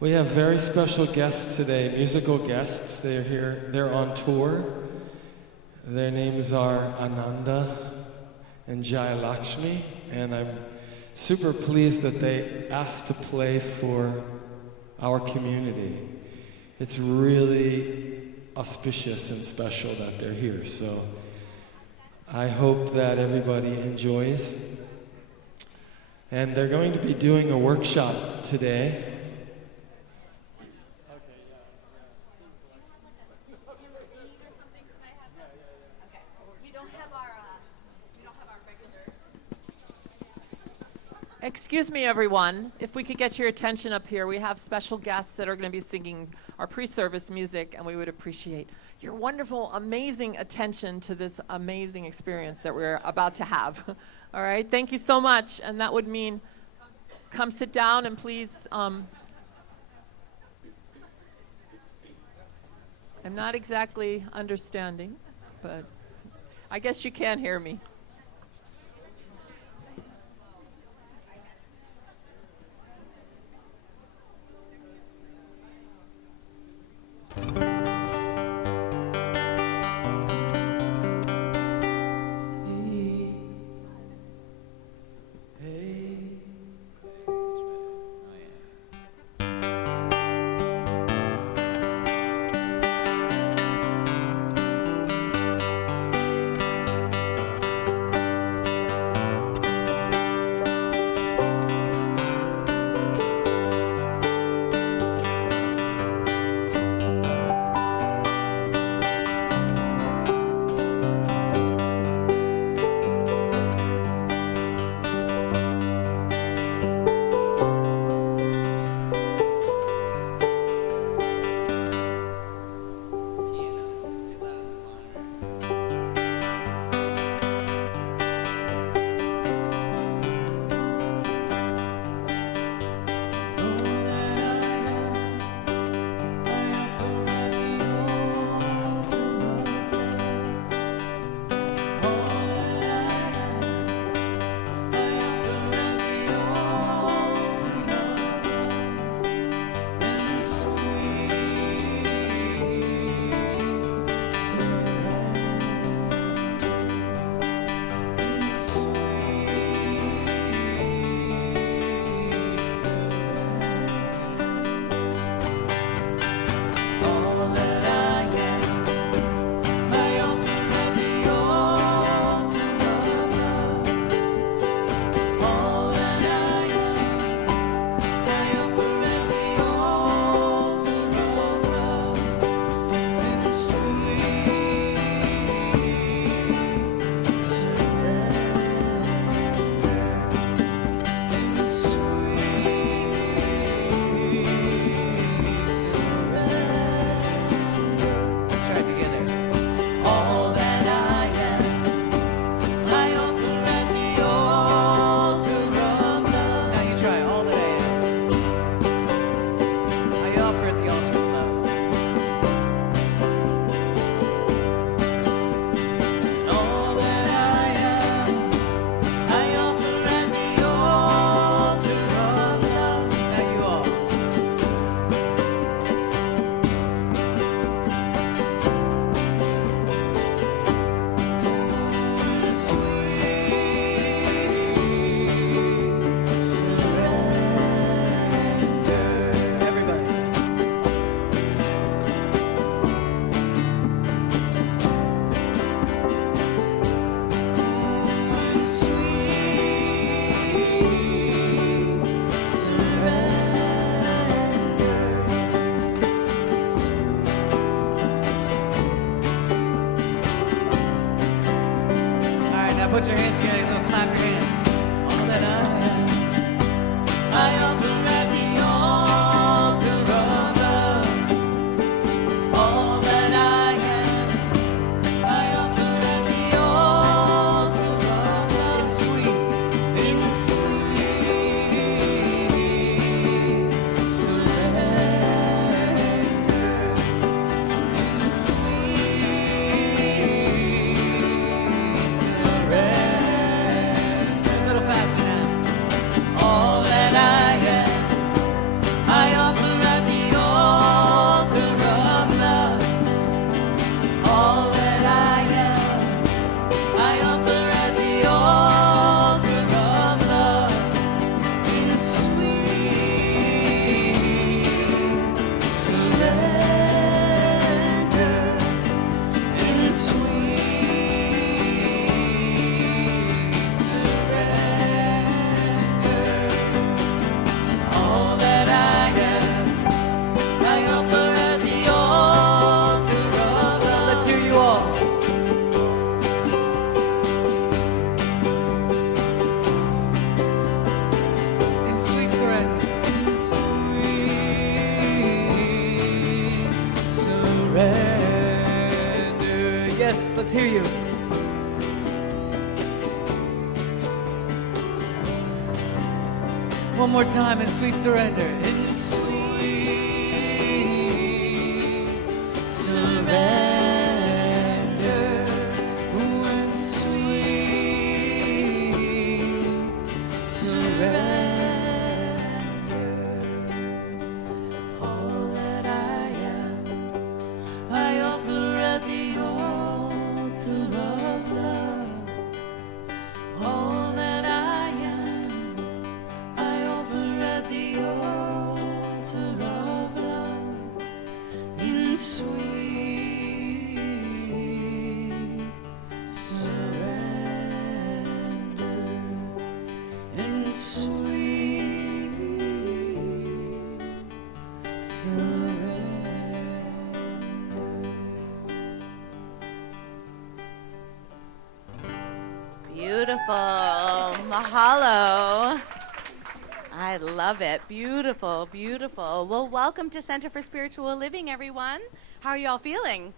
We have very special guests today, musical guests. They're here, they're on tour. Their names are Ananda and Jai Lakshmi, and I'm super pleased that they asked to play for our community. It's really auspicious and special that they're here, so I hope that everybody enjoys. And they're going to be doing a workshop today. Excuse me, everyone. If we could get your attention up here, we have special guests that are going to be singing our pre-service music, and we would appreciate your wonderful, amazing attention to this amazing experience that we're about to have. All right, thank you so much. And that would mean come sit down and please. I'm not exactly understanding, but I guess you can hear me. Let's hear you. One more time in sweet surrender. In sweet surrender. In sweet surrender. All that I am, I offer at the altar of love. All that I am, I offer at the altar of love. In sweet surrender. In sweet surrender. Beautiful. Mahalo. I love it. Beautiful, beautiful. Well, welcome to Center for Spiritual Living, everyone. How are you all feeling?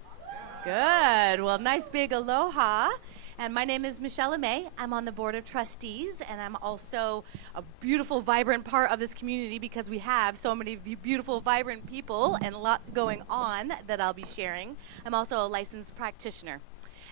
Good. Well, nice big aloha. And my name is Michelle May. I'm on the board of trustees, and I'm also a beautiful, vibrant part of this community because we have so many beautiful, vibrant people and lots going on that I'll be sharing. I'm also a licensed practitioner.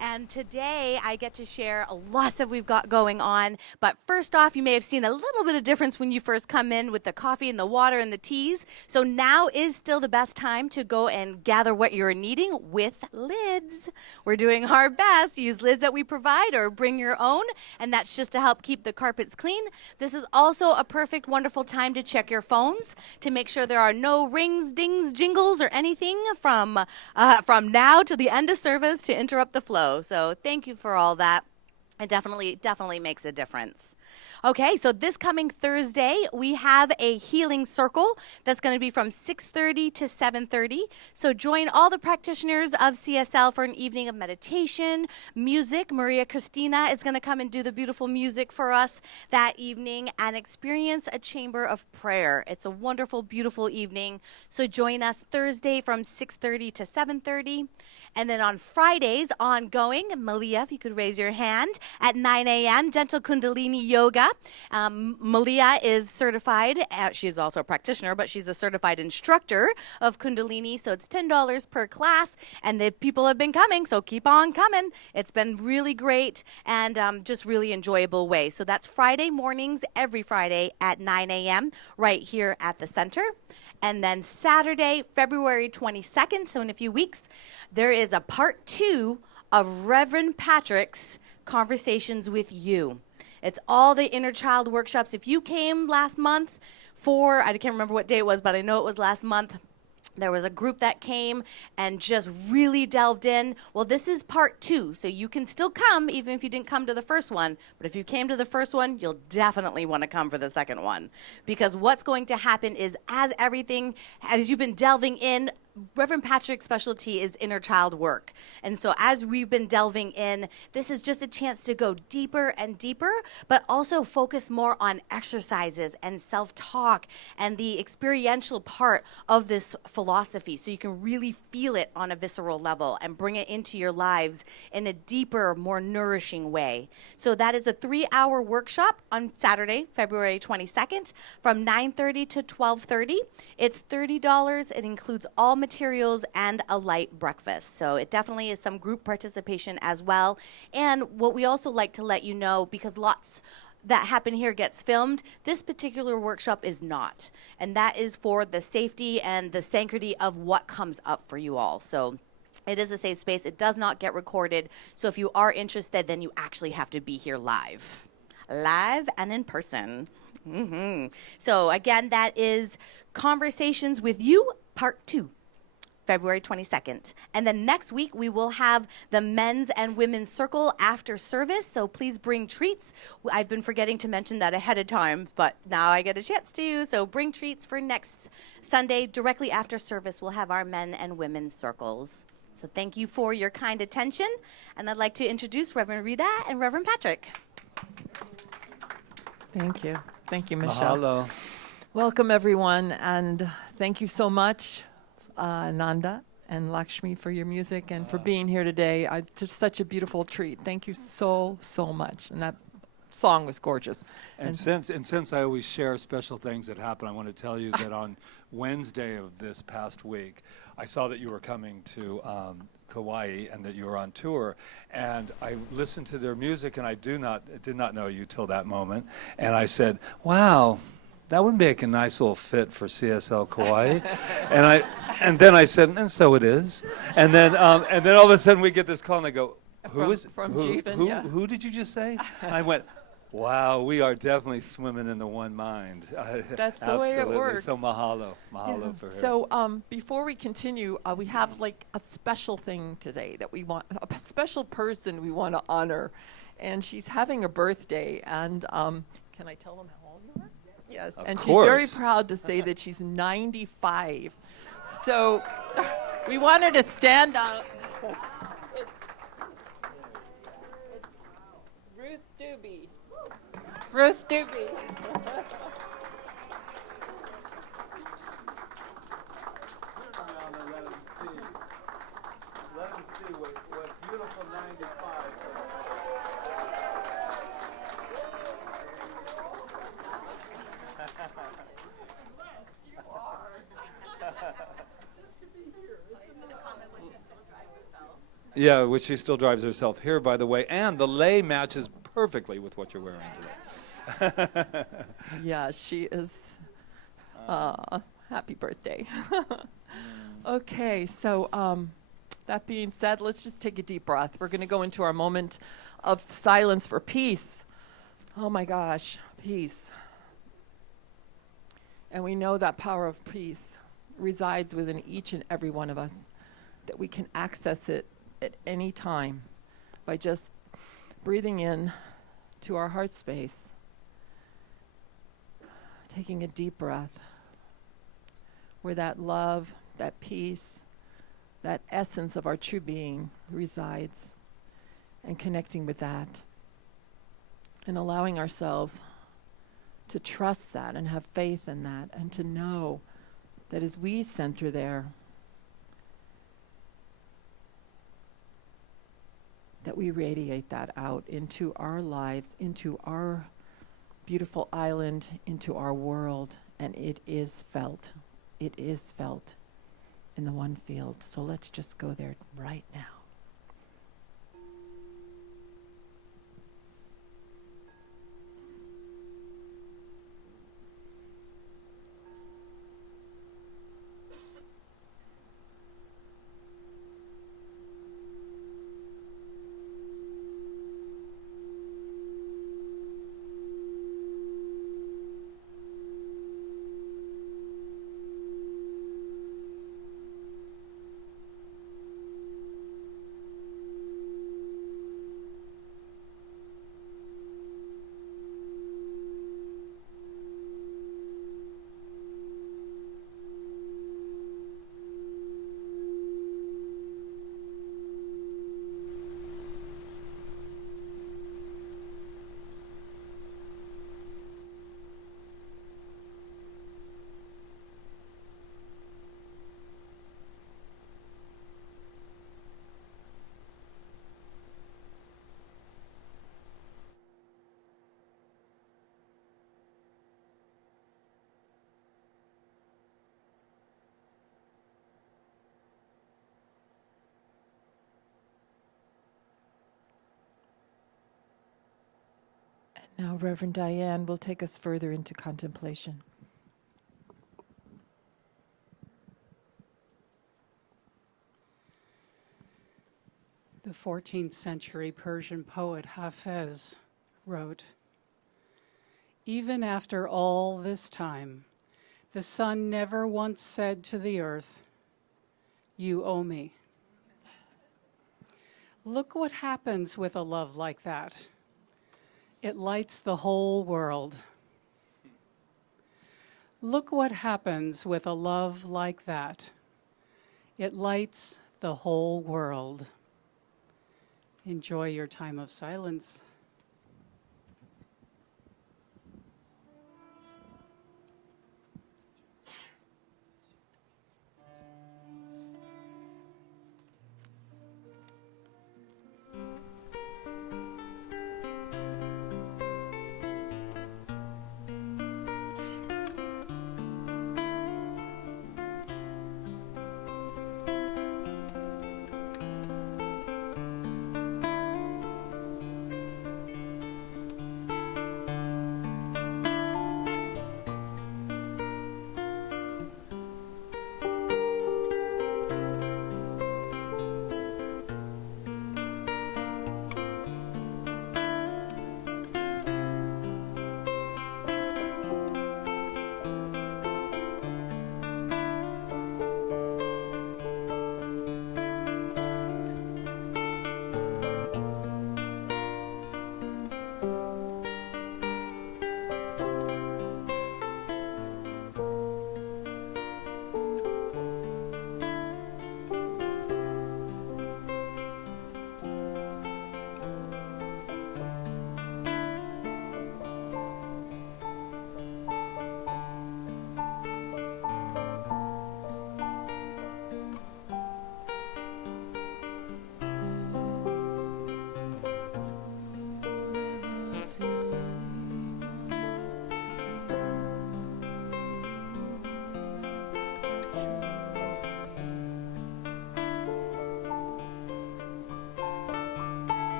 And today I get to share lots of we've got going on. But first off, you may have seen a little bit of difference when you first come in with the coffee and the water and the teas. So now is still the best time to go and gather what you're needing with lids. We're doing our best. Use lids that we provide or bring your own. And that's just to help keep the carpets clean. This is also a perfect, wonderful time to check your phones to make sure there are no rings, dings, jingles, or anything from now to the end of service to interrupt the flow. So thank you for all that. It definitely makes a difference. Okay, so this coming Thursday, we have a healing circle that's going to be from 6:30 to 7:30. So join all the practitioners of CSL for an evening of meditation, music. Maria Cristina is going to come and do the beautiful music for us that evening and experience a chamber of prayer. It's a wonderful, beautiful evening. So join us Thursday from 6:30 to 7:30. And then on Fridays, ongoing, Malia, if you could raise your hand, at 9 a.m., Gentle Kundalini Yoga. Malia is certified. She is also a practitioner, but she's a certified instructor of Kundalini. So it's $10 per class. And the people have been coming, so keep on coming. It's been really great and just really enjoyable way. So that's Friday mornings, every Friday at 9 a.m. right here at the center. And then Saturday, February 22nd, so in a few weeks, there is a part 2 of Reverend Patrick's Conversations with You. It's all the inner child workshops. If you came last month I can't remember what day it was, but I know it was last month. There was a group that came and just really delved in. Well, this is part 2, so you can still come even if you didn't come to the first one. But if you came to the first one, you'll definitely want to come for the second one. Because what's going to happen is as you've been delving in, Reverend Patrick's specialty is inner child work. And so as we've been delving in, this is just a chance to go deeper and deeper, but also focus more on exercises and self-talk and the experiential part of this philosophy so you can really feel it on a visceral level and bring it into your lives in a deeper, more nourishing way. So that is a 3-hour workshop on Saturday, February 22nd from 9:30 to 12:30. It's $30. It includes all materials and a light breakfast. So it definitely is some group participation as well. And what we also like to let you know, because lots that happen here gets filmed, this particular workshop is not. And that is for the safety and the sanctity of what comes up for you all. So it is a safe space. It does not get recorded. So if you are interested, then you actually have to be here live and in person. So again, that is Conversations with You, part 2. February 22nd. And then next week, we will have the men's and women's circle after service. So please bring treats. I've been forgetting to mention that ahead of time, but now I get a chance to. So bring treats for next Sunday. Directly after service, we'll have our men and women's circles. So thank you for your kind attention. And I'd like to introduce Reverend Rita and Reverend Patrick. Thank you. Thank you, Michelle. Mahalo. Welcome, everyone, and thank you so much, Nanda, and Lakshmi for your music and for being here today. Just such a beautiful treat. Thank you so, so much. And that song was gorgeous. And since I always share special things that happen, I want to tell you that on Wednesday of this past week, I saw that you were coming to Kauai and that you were on tour, and I listened to their music, and I did not know you till that moment, and I said, "Wow, that would make a nice little fit for CSL Kauai," and then I said, "And so it is," and then all of a sudden we get this call, and they go, "Who did you just say?" And I went, "Wow, we are definitely swimming in the one mind." That's the way it works. So mahalo for her. So before we continue, we have like a special thing today that we want, a special person we want to honor, and she's having a birthday. And can I tell them how old you are? Yes, of and course. She's very proud to say that she's 95. So we want her to stand up. It's Ruth Doobie. Ruth Doobie. Let them see what beautiful 95. Yeah, which she still drives herself here, by the way, and the lei matches perfectly with what you're wearing today. Yeah, she is. Happy birthday. Okay, so that being said, let's just take a deep breath. We're going to go into our moment of silence for peace. Oh my gosh, peace. And we know that power of peace resides within each and every one of us, that we can access it at any time by just breathing in to our heart space, taking a deep breath, where that love, that peace, that essence of our true being resides, and connecting with that, and allowing ourselves to trust that and have faith in that, and to know that as we center there, that we radiate that out into our lives, into our beautiful island, into our world, and it is felt. It is felt in the one field. So let's just go there right now. Now, Reverend Diane will take us further into contemplation. The 14th century Persian poet Hafez wrote, "Even after all this time, the sun never once said to the earth, 'You owe me.' Look what happens with a love like that. It lights the whole world. Look what happens with a love like that. It lights the whole world." Enjoy your time of silence.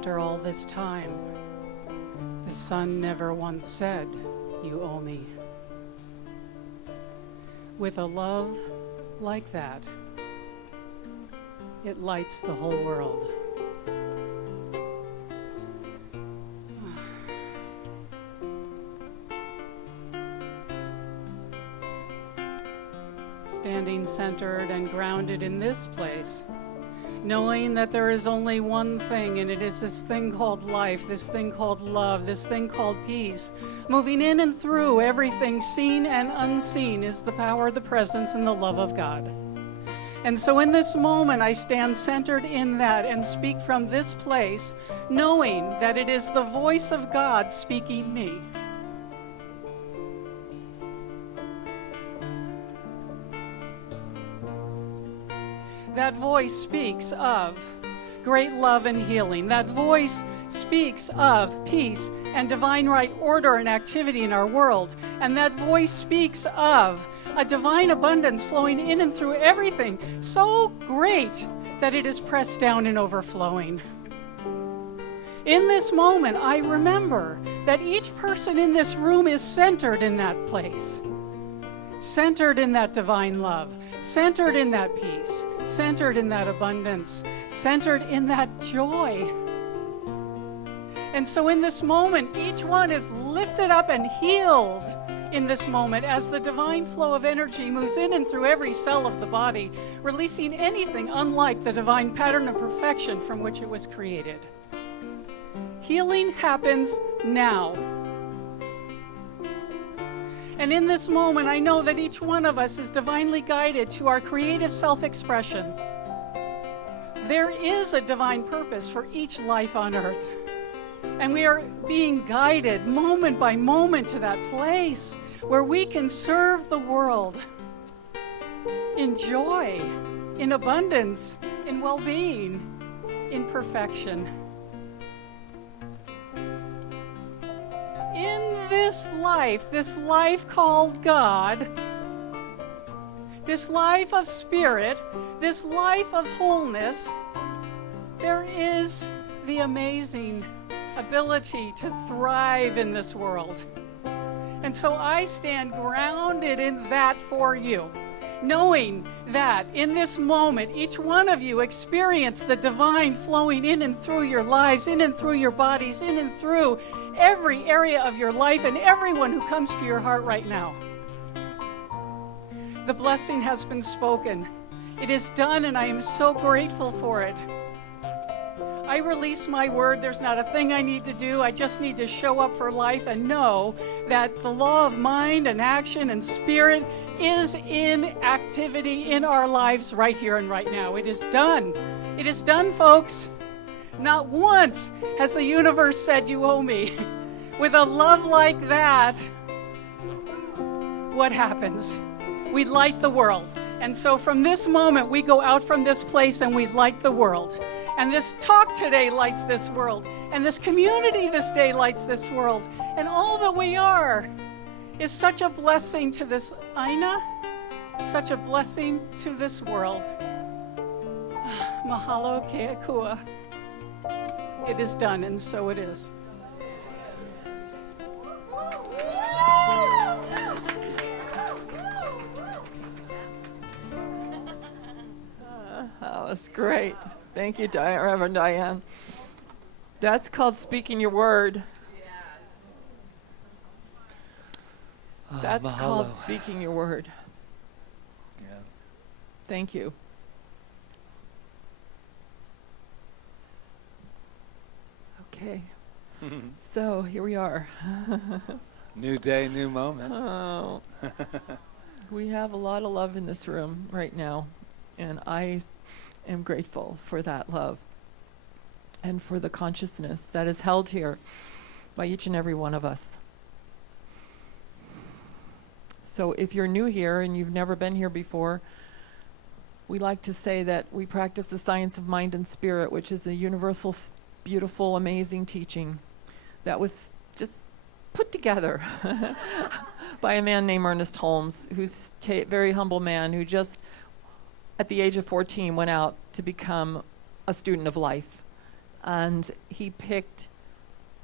after all this time, the sun never once said, "You owe me." With a love like that, it lights the whole world. Standing centered and grounded in this place, knowing that there is only one thing, and it is this thing called life, this thing called love, this thing called peace. Moving in and through everything seen and unseen is the power, the presence, and the love of God. And so in this moment, I stand centered in that and speak from this place, knowing that it is the voice of God speaking me. That voice speaks of great love and healing. That voice speaks of peace and divine right order and activity in our world. And that voice speaks of a divine abundance flowing in and through everything, so great that it is pressed down and overflowing. In this moment, I remember that each person in this room is centered in that place, centered in that divine love, centered in that peace, centered in that abundance, centered in that joy. And so in this moment, each one is lifted up and healed in this moment as the divine flow of energy moves in and through every cell of the body, releasing anything unlike the divine pattern of perfection from which it was created. Healing happens now. And in this moment, I know that each one of us is divinely guided to our creative self-expression. There is a divine purpose for each life on earth. And we are being guided moment by moment to that place where we can serve the world in joy, in abundance, in well-being, in perfection. In this life called God, this life of spirit, this life of wholeness, there is the amazing ability to thrive in this world. And so I stand grounded in that for you, knowing that in this moment, each one of you experience the divine flowing in and through your lives, in and through your bodies, in and through every area of your life and everyone who comes to your heart right now. The blessing has been spoken. It is done, and I am so grateful for it. I release my word. There's not a thing I need to do. I just need to show up for life and know that the law of mind and action and spirit is in activity in our lives right here and right now. It is done. It is done, folks. Not once has the universe said you owe me. With a love like that, what happens? We light the world. And so from this moment, we go out from this place and we light the world. And this talk today lights this world. And this community this day lights this world. And all that we are is such a blessing to this Aina, such a blessing to this world. Mahalo keakua. It is done, and so it is. That was great. Thank you, Reverend Diane. That's called speaking your word. That's mahalo. called speaking your word. Yeah. Thank you. Okay. So here we are. New day, new moment. Oh. We have a lot of love in this room right now, and I am grateful for that love and for the consciousness that is held here by each and every one of us. So if you're new here and you've never been here before, we like to say that we practice the science of mind and spirit, which is a universal, beautiful, amazing teaching that was just put together by a man named Ernest Holmes, who's a very humble man who just, at the age of 14, went out to become a student of life And he picked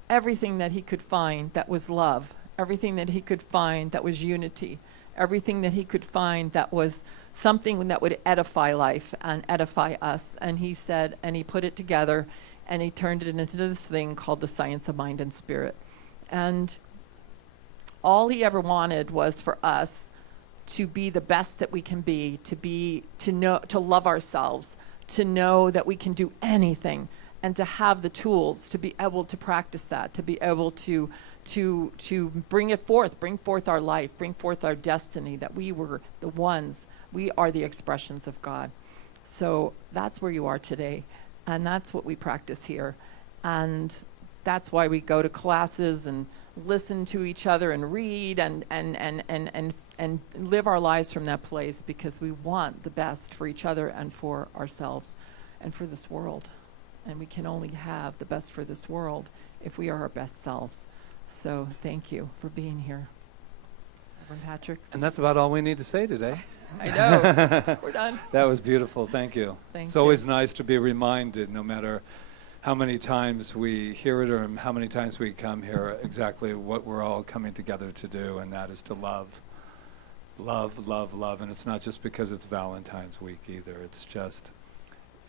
everything that he could find that was love, everything that he could find that was unity, everything that he could find that was something that would edify life and edify us. And he said, and he put it together, and he turned it into this thing called the science of mind and spirit. And all he ever wanted was for us to be the best that we can be, to know, to love ourselves, to know that we can do anything, and to have the tools to be able to practice that, to be able to bring it forth, bring forth our life, bring forth our destiny, that we were the ones, we are the expressions of God. So that's where you are today, and that's what we practice here. And that's why we go to classes and listen to each other and read and live our lives from that place, because we want the best for each other and for ourselves and for this world. And we can only have the best for this world if we are our best selves. So thank you for being here, Reverend Patrick. And that's about all we need to say today. I know. We're done. That was beautiful. Thank you. Thank It's you. always nice to be reminded, no matter how many times we hear it or how many times we come here, exactly what we're all coming together to do, and that is to love. Love, love, love. And it's not just because it's Valentine's week either. It's just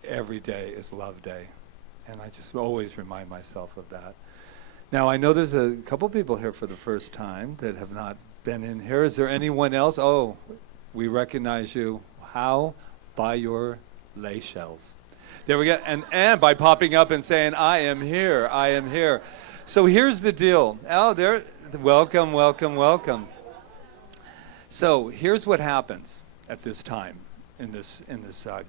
every day is love day. And I just always remind myself of that. Now, I know there's a couple people here for the first time that have not been in here. Is there anyone else? Oh, we recognize you. How? By your lay shells. There we go. And by popping up and saying, I am here, I am here. So here's the deal. Oh, there. Welcome, welcome, welcome. So here's what happens at this time in this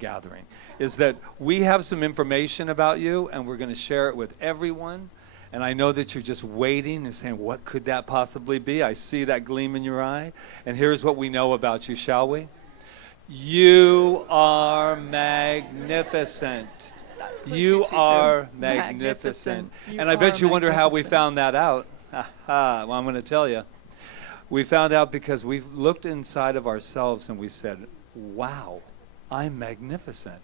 gathering, is that we have some information about you, and we're going to share it with everyone. And I know that you're just waiting and saying, what could that possibly be? I see that gleam in your eye. And here's what we know about you, shall we? You are magnificent. You are magnificent. And I bet you wonder how we found that out. Well, I'm going to tell you. We found out because we looked inside of ourselves and we said, wow, I'm magnificent.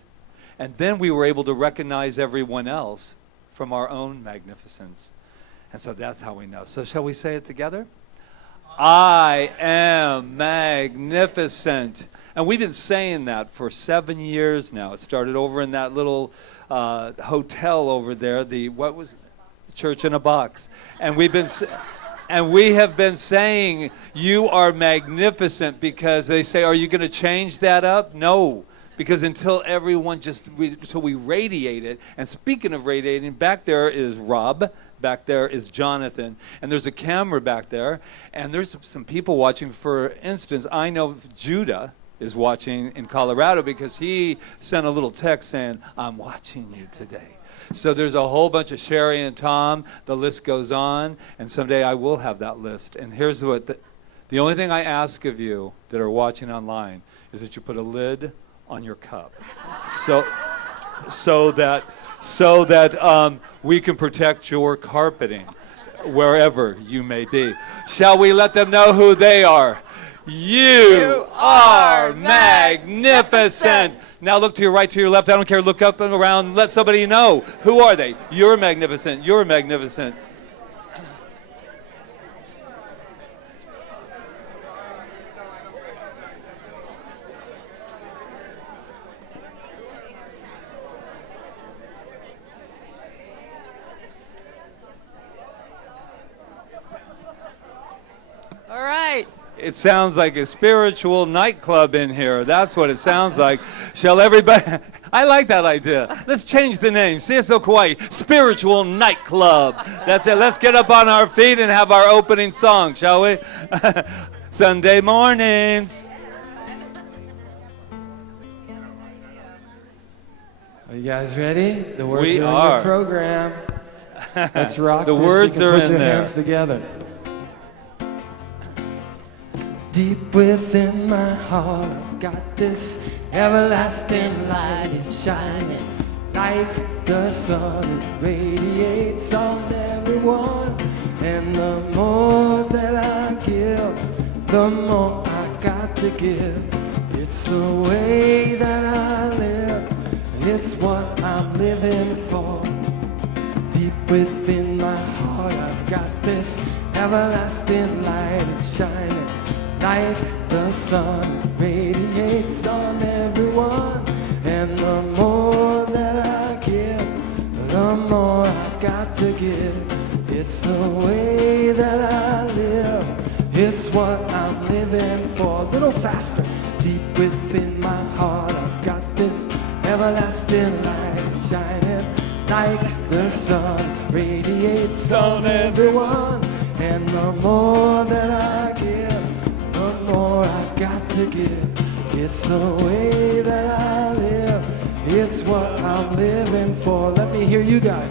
And then we were able to recognize everyone else from our own magnificence. And so that's how we know. So shall we say it together? I am magnificent. And we've been saying that for 7 years now. It started over in that little hotel over there, what was Church in a Box. And we have been saying, you are magnificent, because they say, are you going to change that up? No, because until we radiate it. And speaking of radiating, back there is Rob, back there is Jonathan, and there's a camera back there, and there's some people watching. For instance, I know Judah is watching in Colorado because he sent a little text saying, I'm watching you today. So there's a whole bunch of Sherry and Tom. The list goes on, and someday I will have that list. And here's what the only thing I ask of you that are watching online is that you put a lid on your cup, so that we can protect your carpeting wherever you may be. Shall we let them know who they are? You are magnificent. Now look to your right, to your left. I don't care. Look up and around. Let somebody know. Who are they? You're magnificent. You're magnificent. All right. It sounds like a spiritual nightclub in here. That's what it sounds like. Shall everybody... I like that idea. Let's change the name. CSL Kauai, Spiritual Nightclub. That's it. Let's get up on our feet and have our opening song, shall we? Sunday mornings. Are you guys ready? The words We are in are. your program. Let's rock The this. words You can are put in your there. hands together. Deep within my heart, I've got this everlasting light. It's shining like the sun. It radiates on everyone. And the more that I give, the more I got to give. It's the way that I live. It's what I'm living for. within my heart I've got this everlasting light. It's shining like the sun, radiates on everyone. And the more that I give, the more I've got to give. It's the way that I live, it's what I'm living for. A little faster. Deep within my heart I've got this everlasting light, shining like the sun, radiates on everyone. And the more that I give, the more I've got to give. It's the way that I live, it's what I'm living for. Let me hear you guys.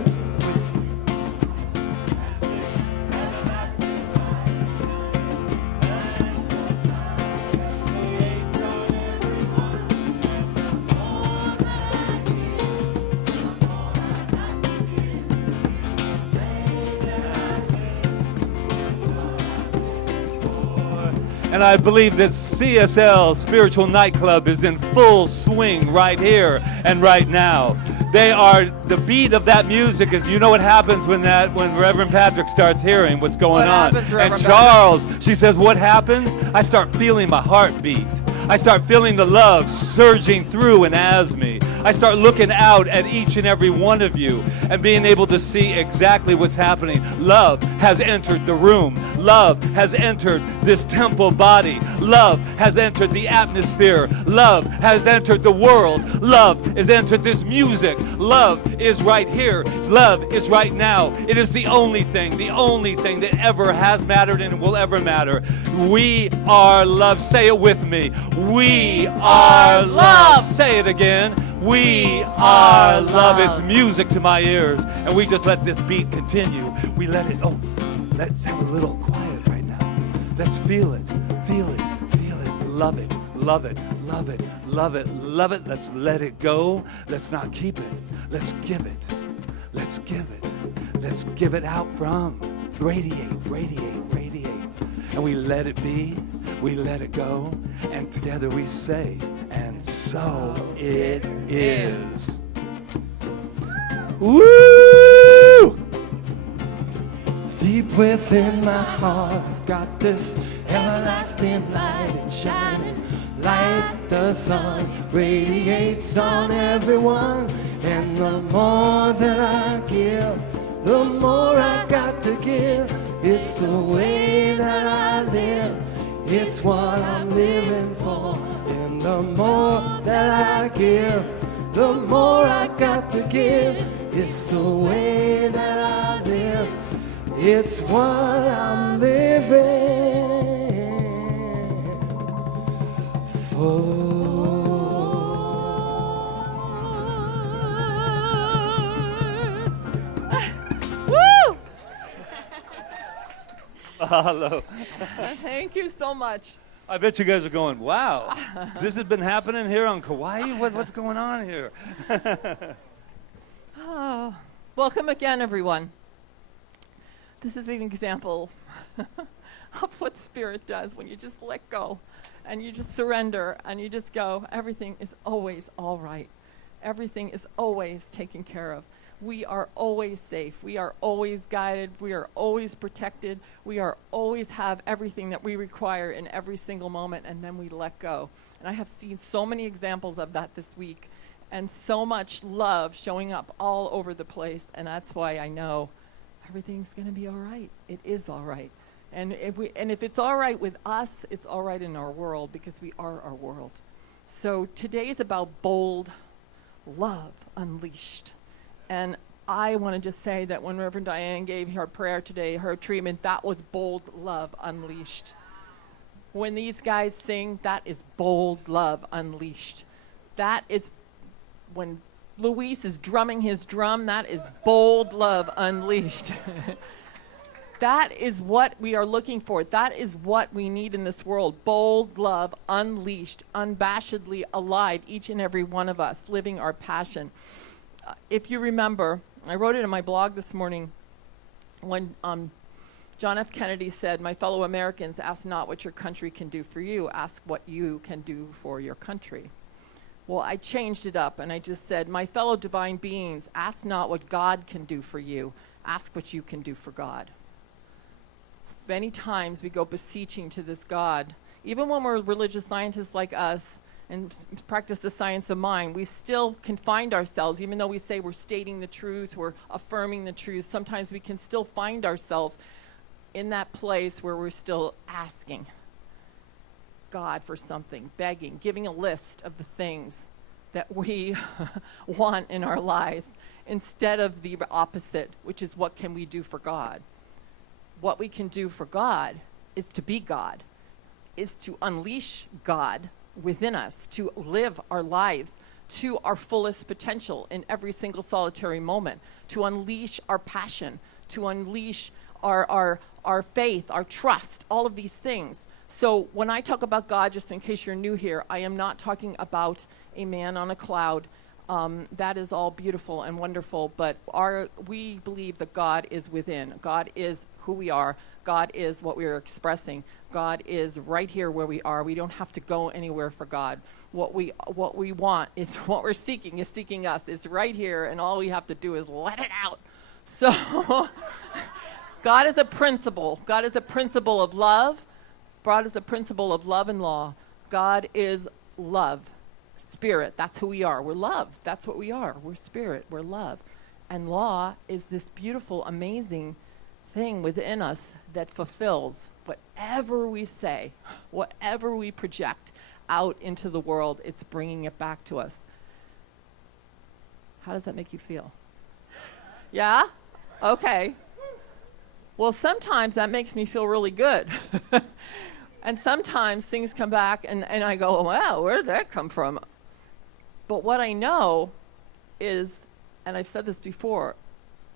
And I believe that CSL Spiritual Nightclub is in full swing right here and right now. They are, the beat of that music is, you know what happens when Reverend Patrick starts hearing what's going on. And Charles, she says, what happens? I start feeling my heart beat. I start feeling the love surging through and as me. I start looking out at each and every one of you and being able to see exactly what's happening. Love has entered the room. Love has entered this temple body. Love has entered the atmosphere. Love has entered the world. Love has entered this music. Love is right here. Love is right now. It is the only thing that ever has mattered and will ever matter. We are love. Say it with me. We are love. Say it again. We are love. It's music to my ears. And we just let this beat continue. We let it, let's have a little quiet right now. Let's feel it, feel it, feel it. Love it, love it, love it, love it, love it. Let's let it go. Let's not keep it. Let's give it. Let's give it. Let's give it out from. Radiate, radiate, radiate. And we let it be. We let it go. And together we say, and so it is. Woo! Deep within my heart, got this everlasting light. It's shining like the sun, radiates on everyone. And the more that I give, the more I got to give. It's the way that I live, it's what I'm living for. And the more that I give, the more I got to give. It's the way that I live, it's what I'm living for. Woo! Hello. Thank you so much. I bet you guys are going, wow, this has been happening here on Kauai? What's going on here? Oh, welcome again, everyone. This is an example of what Spirit does when you just let go and you just surrender and you just go, everything is always all right. Everything is always taken care of. We are always safe. We are always guided. We are always protected. We are always have everything that we require in every single moment, and then we let go. And I have seen so many examples of that this week, and so much love showing up all over the place, and that's why I know everything's going to be all right. It is all right. And if it's all right with us, it's all right in our world, because we are our world. So today is about bold love unleashed. And I want to just say that when Reverend Diane gave her prayer today, her treatment, that was bold love unleashed. When these guys sing, that is bold love unleashed. That is when Luis is drumming his drum, that is bold love unleashed. That is what we are looking for. That is what we need in this world. Bold love unleashed, unabashedly alive, each and every one of us, living our passion. If you remember, I wrote it in my blog this morning when John F. Kennedy said, "My fellow Americans, ask not what your country can do for you, ask what you can do for your country." Well, I changed it up and I just said, "My fellow divine beings, ask not what God can do for you, Ask what you can do for God. Many times we go beseeching to this God. Even when we're religious scientists like us and practice the science of mind, we still can find ourselves, even though we say we're stating the truth, we're affirming the truth, sometimes we can still find ourselves in that place where we're still asking God for something, begging, giving a list of the things that we want in our lives, instead of the opposite, which is what can we do for God. What we can do for God is to be God, is to unleash God within us, to live our lives to our fullest potential in every single solitary moment, to unleash our passion, to unleash our faith, our trust, all of these things. So when I talk about God, just in case you're new here, I am not talking about a man on a cloud. That is all beautiful and wonderful, but we believe that God is within. God is who we are. God is what we are expressing. God is right here where we are. We don't have to go anywhere for God. What we want is what we're seeking is seeking us. It's right here, and all we have to do is let it out. So God is a principle. God is a principle of love. God is a principle of love and law. God is love. Spirit, that's who we are. We're love. That's what we are. We're spirit. We're love. And law is this beautiful, amazing thing within us that fulfills whatever we say, whatever we project out into the world, it's bringing it back to us. How does that make you feel? Yeah? Okay. Well, sometimes that makes me feel really good. And sometimes things come back and I go, wow, where did that come from? But what I know is, and I've said this before,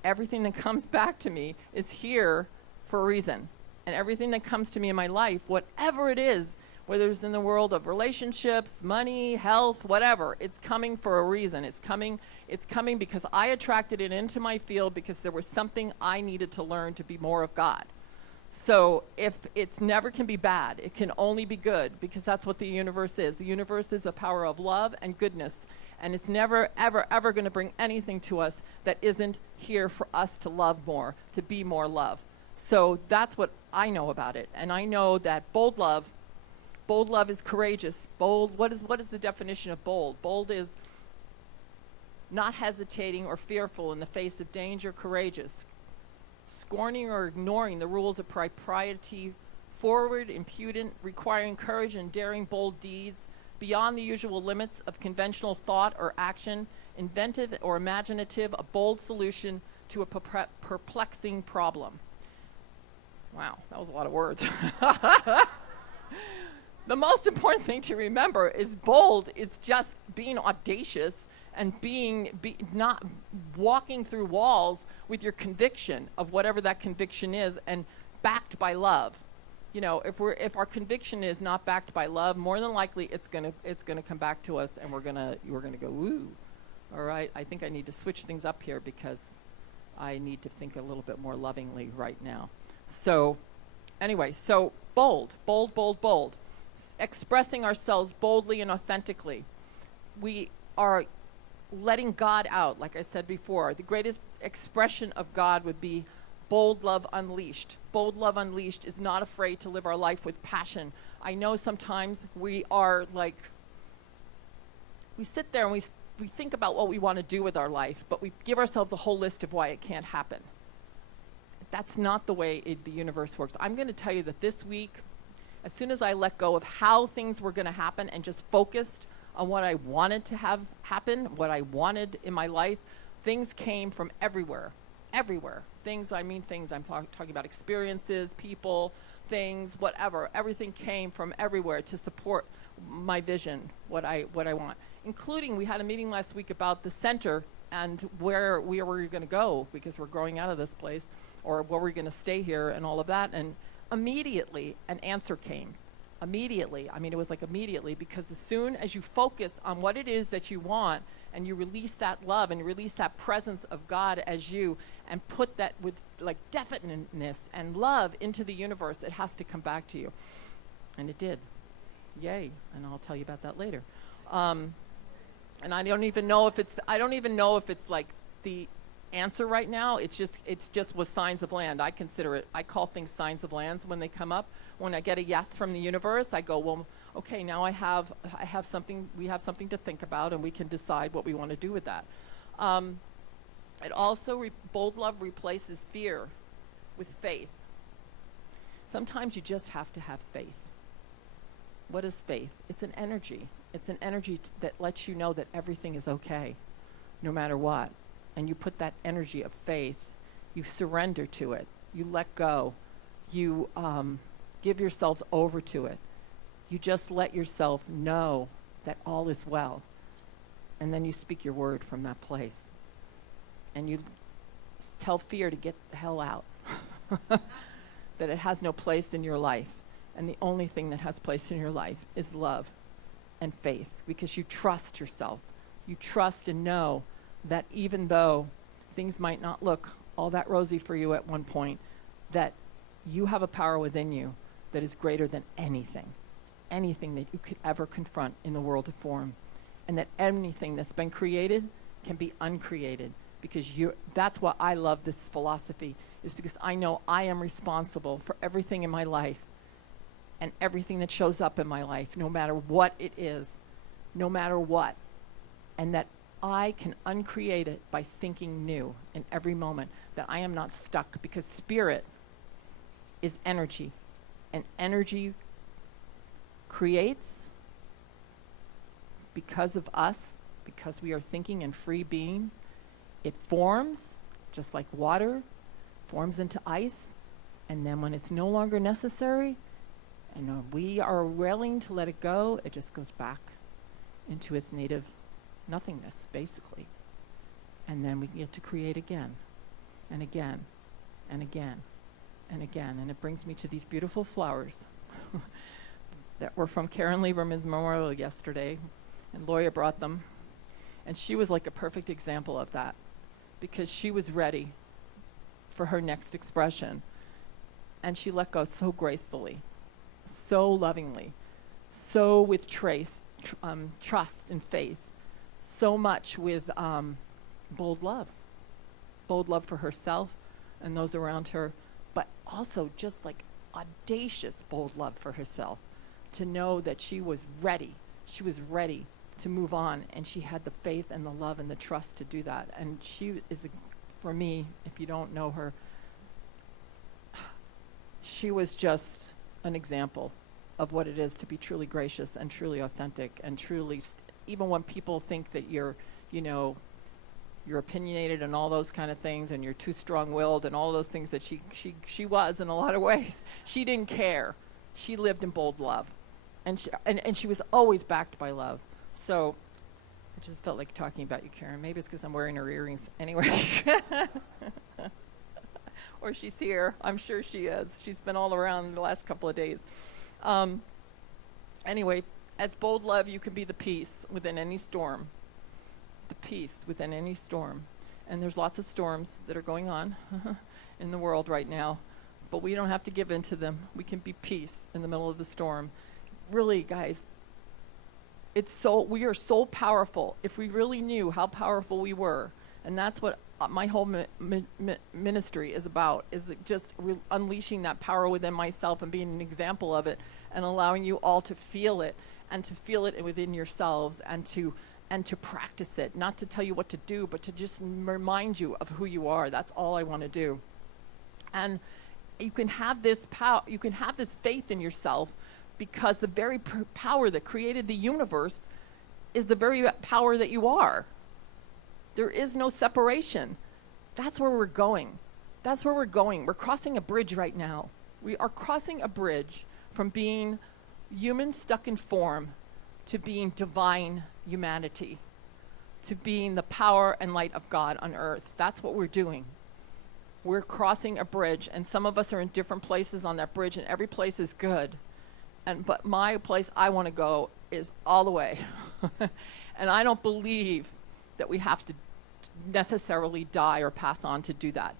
everything that comes back to me is here for a reason. And everything that comes to me in my life, whatever it is, whether it's in the world of relationships, money, health, whatever, it's coming for a reason. It's coming because I attracted it into my field because there was something I needed to learn to be more of God. So if it's never can be bad, it can only be good, because that's what the universe is. The universe is a power of love and goodness, and it's never, ever, ever going to bring anything to us that isn't here for us to love more, to be more love. So that's what I know about it, and I know that bold love is courageous. Bold, what is the definition of bold? Bold is not hesitating or fearful in the face of danger, courageous. Scorning or ignoring the rules of propriety, forward, impudent, requiring courage and daring bold deeds, beyond the usual limits of conventional thought or action, inventive or imaginative, a bold solution to a perplexing problem. Wow, that was a lot of words. The most important thing to remember is bold is just being audacious and not walking through walls with your conviction of whatever that conviction is, and backed by love. You know, if our conviction is not backed by love, more than likely it's gonna come back to us, and we're gonna go, ooh, all right, I think I need to switch things up here because I need to think a little bit more lovingly right now. So anyway, so bold. Expressing ourselves boldly and authentically. We are letting God out, like I said before. The greatest expression of God would be bold love unleashed. Bold love unleashed is not afraid to live our life with passion. I know sometimes we are like, we sit there and we think about what we want to do with our life, but we give ourselves a whole list of why it can't happen. That's not the way the universe works. I'm going to tell you that this week, as soon as I let go of how things were going to happen and just focused on what I wanted to have happen, what I wanted in my life, things came from everywhere. Things, I'm talking about experiences, people, things, whatever. Everything came from everywhere to support my vision, what I want. Including, we had a meeting last week about the center and where we were going to go, because we're growing out of this place, or where we're going to stay here and all of that. And immediately an answer came. Immediately. I mean, it was like immediately, because as soon as you focus on what it is that you want, and you release that love and you release that presence of God as you, and put that with like definiteness and love into the universe, it has to come back to you. And it did. Yay. And I'll tell you about that later. And I don't even know if it's like the answer right now. It's just with signs of land. I consider it, I call things signs of lands when they come up. When I get a yes from the universe, I go, well, okay, now I have something, we have something to think about, and we can decide what we want to do with that. It also, bold love replaces fear with faith. Sometimes you just have to have faith. What is faith? It's an energy. It's an energy that lets you know that everything is okay, no matter what. And you put that energy of faith, you surrender to it, you let go, you give yourselves over to it. You just let yourself know that all is well. And then you speak your word from that place. And you tell fear to get the hell out. That it has no place in your life. And the only thing that has place in your life is love and faith. Because you trust yourself. You trust and know that even though things might not look all that rosy for you at one point, that you have a power within you that is greater than anything that you could ever confront in the world of form. And that anything that's been created can be uncreated, because that's why I love this philosophy, is because I know I am responsible for everything in my life and everything that shows up in my life, no matter what it is, no matter what. And that I can uncreate it by thinking new in every moment, that I am not stuck, because spirit is energy, and energy creates because of us, because we are thinking and free beings. It forms, just like water forms into ice, and then when it's no longer necessary, and we are willing to let it go, it just goes back into its native nothingness, basically. And then we get to create again, and again, and again, and again. And it brings me to these beautiful flowers that were from Karen Lieberman's memorial yesterday, and Loya brought them. And she was like a perfect example of that, because she was ready for her next expression. And she let go so gracefully, so lovingly, so with trust and faith, so much with bold love for herself and those around her, but also just like audacious bold love for herself, to know that she was ready to move on, and she had the faith and the love and the trust to do that. And she is, for me, if you don't know her, she was just an example of what it is to be truly gracious and truly authentic, and truly, even when people think that you're opinionated and all those kind of things, and you're too strong-willed and all those things that she was in a lot of ways, she didn't care. She lived in bold love, and she was always backed by love. So I just felt like talking about you, Karen. Maybe it's because I'm wearing her earrings anyway. Or she's here. I'm sure she is. She's been all around the last couple of days. Anyway, as bold love, you can be the peace within any storm. The peace within any storm. And there's lots of storms that are going on in the world right now. But we don't have to give in to them. We can be peace in the middle of the storm. Really, guys, we are so powerful. If we really knew how powerful we were, and that's what my whole ministry is about, is just unleashing that power within myself and being an example of it, and allowing you all to feel it, and to feel it within yourselves, and to practice it, not to tell you what to do, but to just remind you of who you are. That's all I want to do. And you can have this power, you can have this faith in yourself, because the very power that created the universe is the very power that you are. There is no separation. That's where we're going. That's where we're going. We're crossing a bridge right now. We are crossing a bridge from being human stuck in form to being divine humanity, to being the power and light of God on earth. That's what we're doing. We're crossing a bridge, and some of us are in different places on that bridge, and every place is good. But my place I want to go is all the way. And I don't believe that we have to necessarily die or pass on to do that.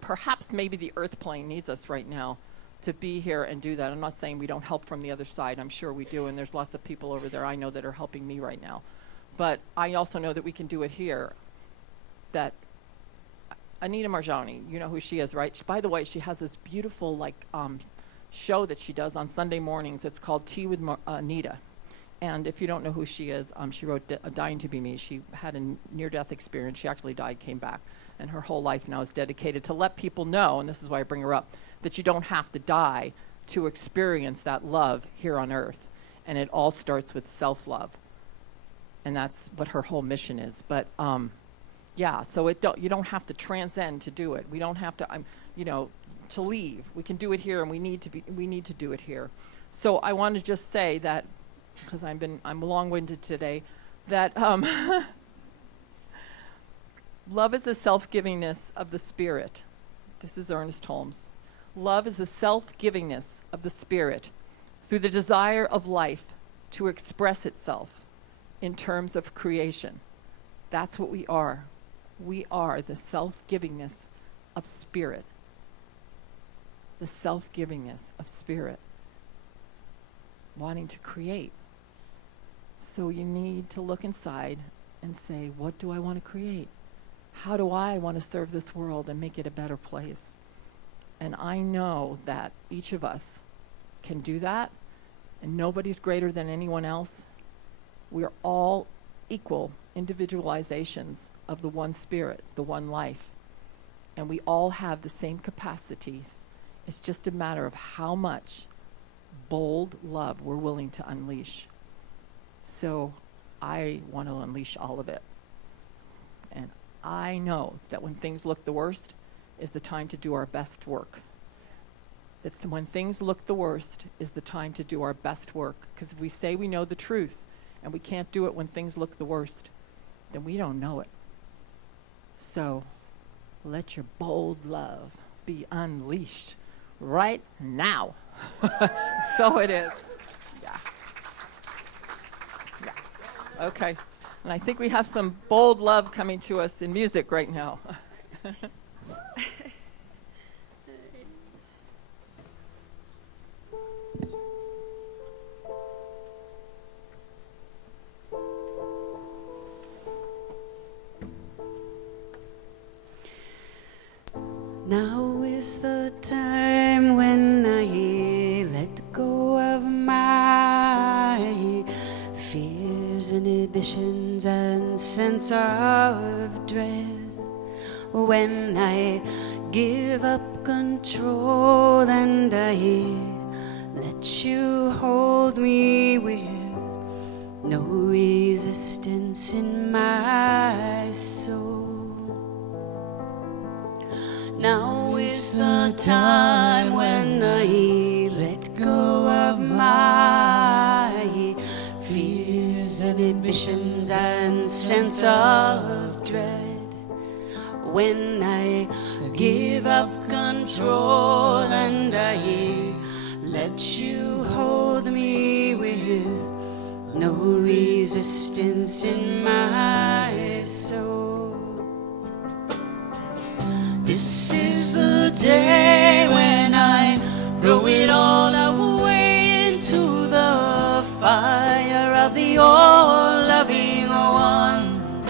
Perhaps maybe the earth plane needs us right now to be here and do that. I'm not saying we don't help from the other side. I'm sure we do, and there's lots of people over there I know that are helping me right now. But I also know that we can do it here, that Anita Marjani, you know who she is, right? By the way, she has this beautiful show that she does on Sunday mornings. It's called Tea with Anita. And if you don't know who she is, she wrote Dying to Be Me. She had a near-death experience. She actually died, came back. And her whole life now is dedicated to let people know, and this is why I bring her up, that you don't have to die to experience that love here on earth. And it all starts with self-love. And that's what her whole mission is. But yeah, so you don't have to transcend to do it. We don't have to, to leave. We can do it here, and we need to do it here. So I want to just say that, because I'm long-winded today, that love is the self-givingness of the spirit. This is Ernest Holmes. Love is the self-givingness of the spirit through the desire of life to express itself in terms of creation. That's what we are. We are the self-givingness of spirit. The self-givingness of spirit. Wanting to create. So you need to look inside and say, what do I want to create? How do I want to serve this world and make it a better place? And I know that each of us can do that, and nobody's greater than anyone else. We're all equal individualizations of the one spirit, the one life. And we all have the same capacities. It's just a matter of how much bold love we're willing to unleash. So I want to unleash all of it. And I know that when things look the worst is the time to do our best work. That when things look the worst is the time to do our best work. Because if we say we know the truth and we can't do it when things look the worst, then we don't know it. So let your bold love be unleashed right now. So it is. Yeah. Yeah. Okay. And I think we have some bold love coming to us in music right now. Now is the time when I let go of my fears, inhibitions, and sense of dread. When I give up control and I let you hold me with no resistance in my soul. Now is the time when I let go of my fears, inhibitions, and sense of dread. When I give up control and I let you hold me with no resistance in my soul. This is the day when I throw it all away into the fire of the all-loving one.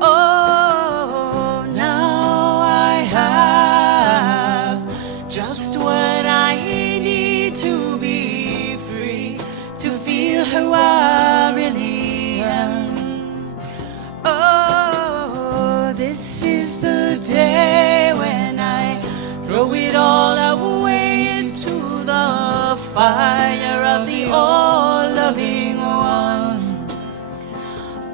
Oh, now I have just what I need to be free, to feel who I really am. Oh, this is the day when I throw it all away into the fire of the all-loving one.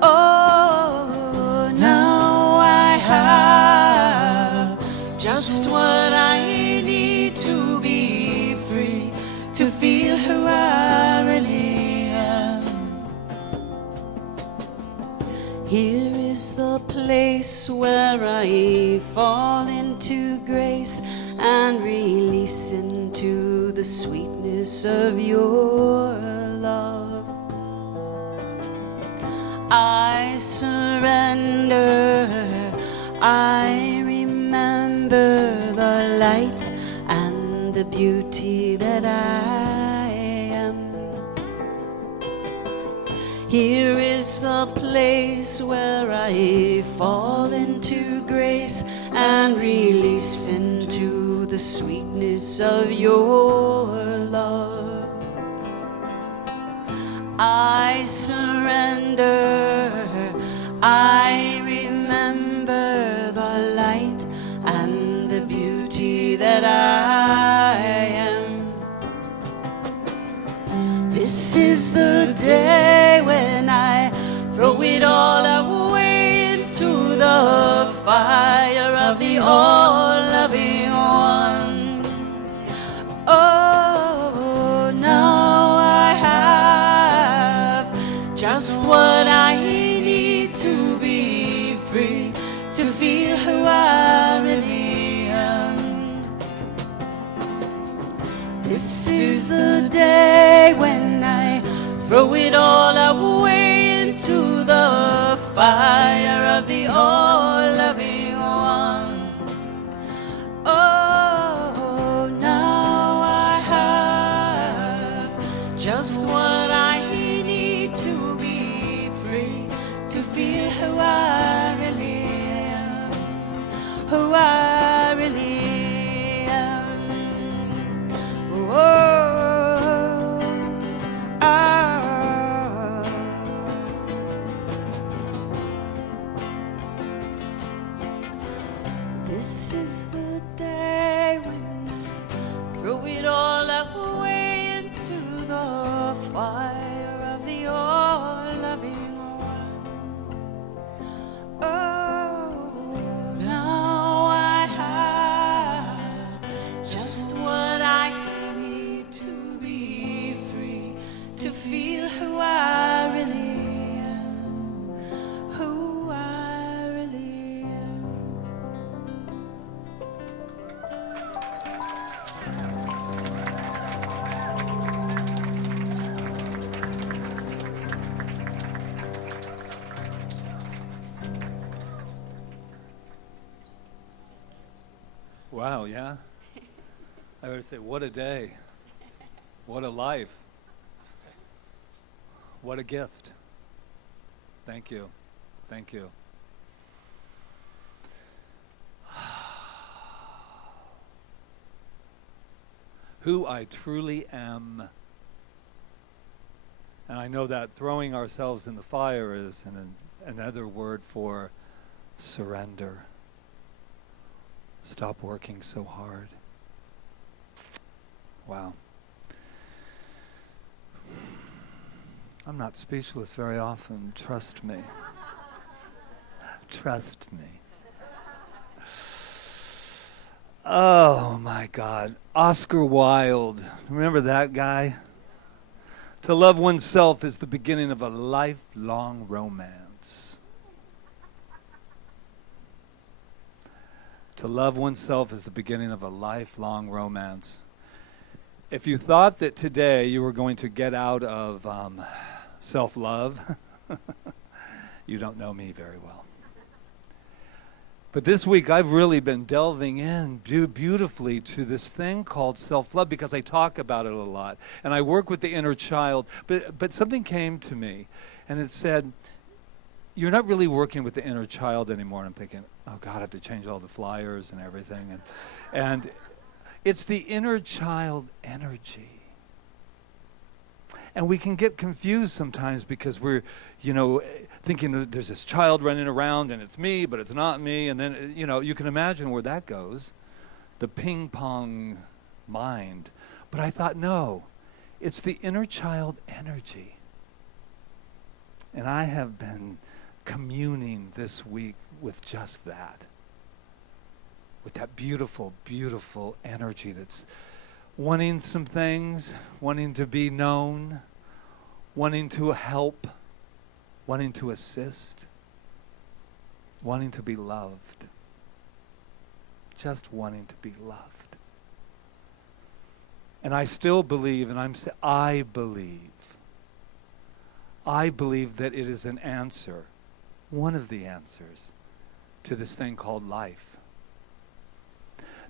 Oh, now I have just what I need to be free, to feel who I really am. Here is the place where I fall into grace and release into the sweetness of your love. I surrender, I remember the light and the beauty that I am. Here is the place where I fall into grace and released into the sweetness of your love. I surrender, I remember the light and the beauty that I am. This is the day when I throw it all away into the fire of the all-loving one. Oh, now I have just what I need to be free, to feel who I really am. This is the day when I throw it all away into the fire of the all-loving one. Oh, now I have just what I need to be free, to feel who I really am, who I really am. Oh, this is the day when I throw it all away into the fire of the all-loving one. Oh, now I have just what I need to be free, to feel who I really am, who I really am. Wow, yeah? I would say, what a day. What a life. What a gift. Thank you. Thank you. Who I truly am. And I know that throwing ourselves in the fire is another word for surrender. Stop working so hard. Wow. I'm not speechless very often, trust me. Trust me. Oh my God. Oscar Wilde. Remember that guy? To love oneself is the beginning of a lifelong romance. To love oneself is the beginning of a lifelong romance. If you thought that today you were going to get out of self-love, you don't know me very well. But this week I've really been delving in beautifully to this thing called self-love, because I talk about it a lot. And I work with the inner child. But something came to me, and it said, you're not really working with the inner child anymore. And I'm thinking, oh God, I have to change all the flyers and everything. And it's the inner child energy. And we can get confused sometimes because we're, thinking that there's this child running around and it's me, but it's not me. And then, you can imagine where that goes, the ping pong mind. But I thought, no, it's the inner child energy. And I have been communing this week with just that. With that beautiful, beautiful energy that's wanting some things, wanting to be known, wanting to help, wanting to assist, wanting to be loved. Just wanting to be loved. And I still believe, and I believe that it is an answer, one of the answers to this thing called life.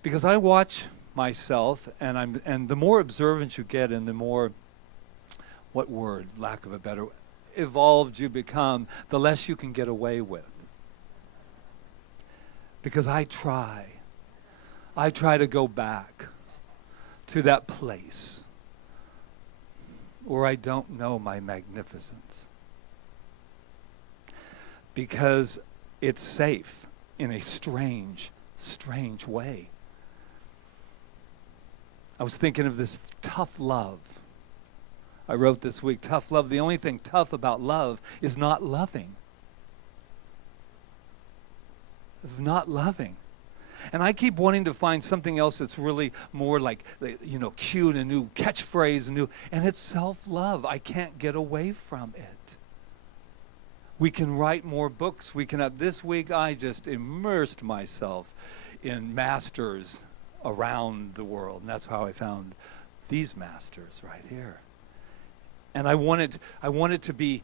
Because I watch myself, and the more observant you get, and the more, what word, lack of a better, evolved you become, the less you can get away with. Because I try to go back to that place where I don't know my magnificence. Because it's safe in a strange, strange way. I was thinking of this tough love. I wrote this week, tough love. The only thing tough about love is not loving. Of not loving. And I keep wanting to find something else that's really more like, cute, a new catchphrase, and it's self-love. I can't get away from it. We can write more books. We can have, this week I just immersed myself in masters around the world. And that's how I found these masters right here. And I wanted to be,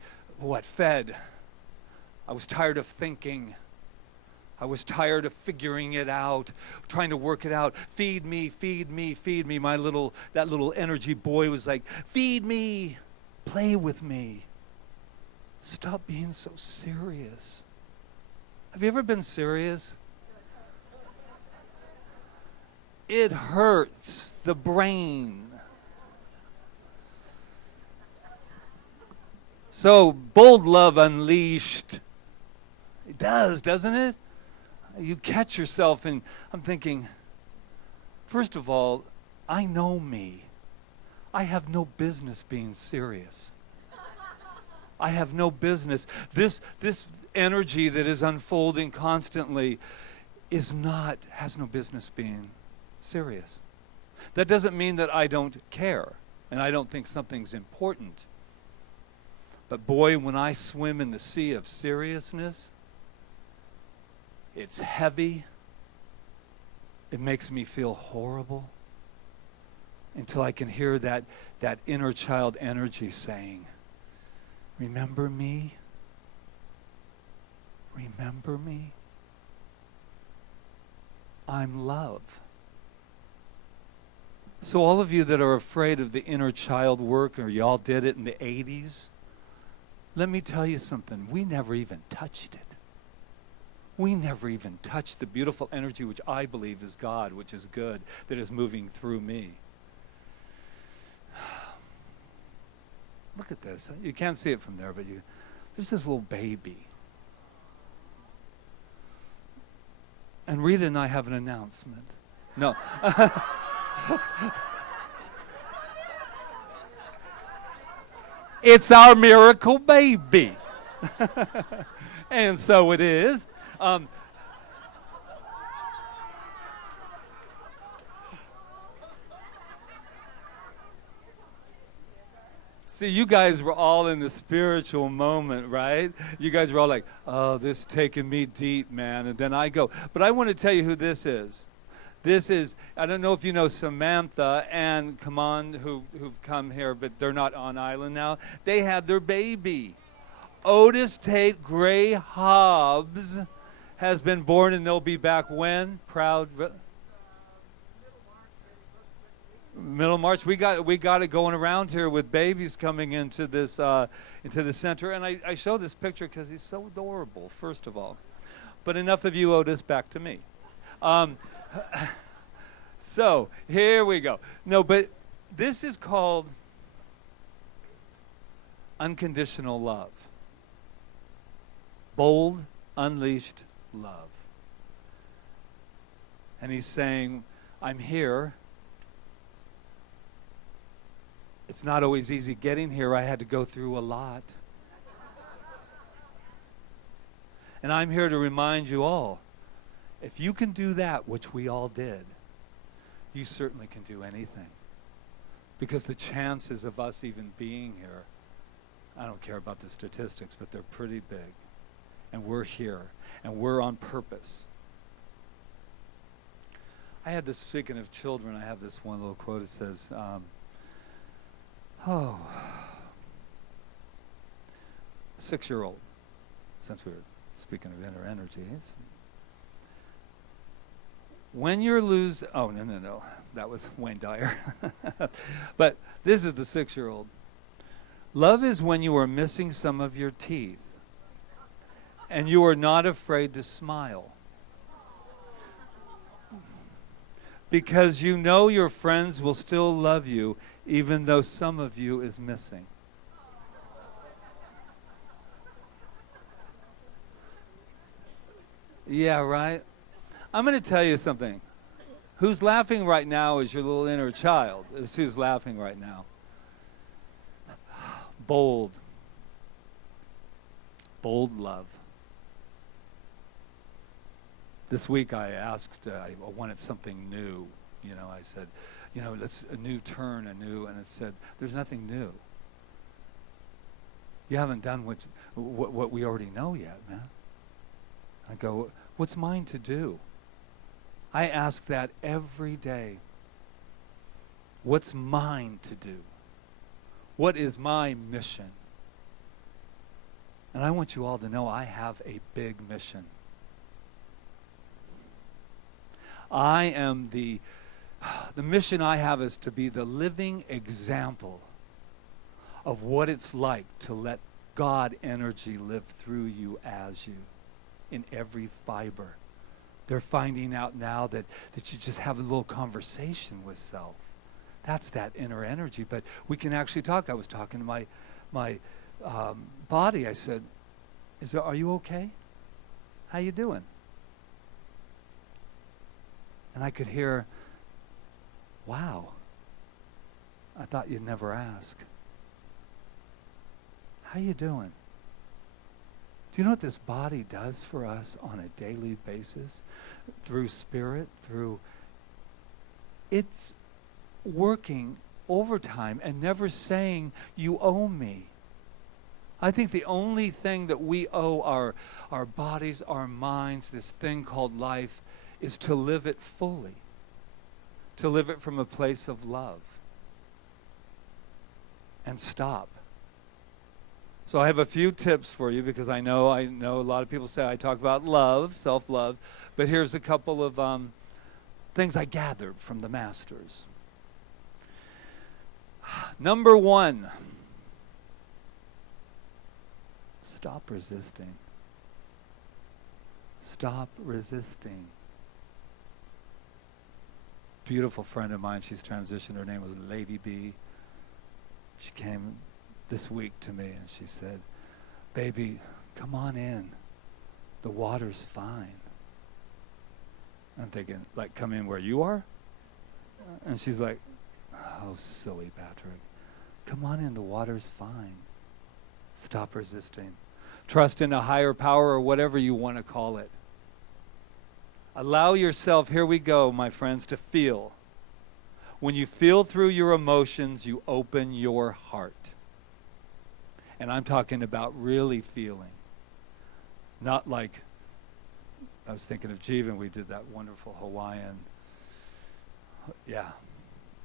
fed. I was tired of thinking. I was tired of figuring it out, trying to work it out. Feed me, feed me, feed me. That little energy boy was like, feed me, play with me. Stop being so serious. Have you ever been serious? It hurts the brain. So, bold love unleashed. It does, doesn't it? You catch yourself, and I'm thinking, first of all, I know me. I have no business being serious. I have no business. This energy that is unfolding constantly has no business being serious. That doesn't mean that I don't care and I don't think something's important. But boy, when I swim in the sea of seriousness, it's heavy. It makes me feel horrible until I can hear that inner child energy saying, remember me? Remember me? I'm love. So all of you that are afraid of the inner child work, or y'all did it in the 80s, let me tell you something. We never even touched it. We never even touched the beautiful energy which I believe is God, which is good, that is moving through me. Look at this. You can't see it from there, but there's this little baby. And Rita and I have an announcement. No. It's our miracle baby. And so it is. See, you guys were all in the spiritual moment, right? You guys were all like, oh, this is taking me deep, man. And then I go. But I want to tell you who this is. This is, I don't know if you know Samantha and Kaman, who've come here, but they're not on island now. They had their baby. Otis Tate Gray Hobbs has been born, and they'll be back when? Middle March. We got it going around here with babies coming into the center, and I show this picture because he's so adorable. First of all, but enough of you, Otis. Back to me. So here we go. No, but this is called unconditional love. Bold, unleashed love. And he's saying, I'm here. It's not always easy getting here. I had to go through a lot. And I'm here to remind you all, if you can do that, which we all did, you certainly can do anything. Because the chances of us even being here, I don't care about the statistics, but they're pretty big. And we're here, and we're on purpose. I had this, speaking of children, I have this one little quote. It says, a 6-year-old, since we were speaking of inner energy, when you're no, that was Wayne Dyer. But this is the 6-year-old. Love is when you are missing some of your teeth and you are not afraid to smile. because you know your friends will still love you even though some of you is missing. Yeah, right? I'm going to tell you something. Who's laughing right now is your little inner child. Is who's laughing right now. Bold. Bold love. This week I asked, I wanted something new. You know, I said, you know, let's a new turn, and it said, there's nothing new. You haven't done what we already know yet, man. I go, what's mine to do? I ask that every day. What's mine to do? What is my mission? And I want you all to know I have a big mission. I am the mission I have is to be the living example of what it's like to let God energy live through you as you, in every fiber. They're finding out now that you just have a little conversation with self. That's that inner energy. But we can actually talk. I was talking to my body. I said, are you okay? How you doing? And I could hear, wow, I thought you'd never ask. How you doing? Do you know what this body does for us on a daily basis? Through spirit, it's working overtime and never saying, you owe me. I think the only thing that we owe our bodies, our minds, this thing called life, is to live it fully. To live it from a place of love. And stop. So I have a few tips for you, because I know a lot of people say I talk about love, self-love, but here's a couple of things I gathered from the masters. Number 1, stop resisting. Stop resisting. Beautiful friend of mine, she's transitioned, her name was Lady B. She came this week to me and she said, baby, come on in. The water's fine. I'm thinking, like, come in where you are? And she's like, oh, silly Patrick. Come on in, the water's fine. Stop resisting. Trust in a higher power, or whatever you want to call it. Allow yourself, here we go, my friends, to feel. When you feel through your emotions, you open your heart. And I'm talking about really feeling. Not like, I was thinking of Jeevan, we did that wonderful Hawaiian,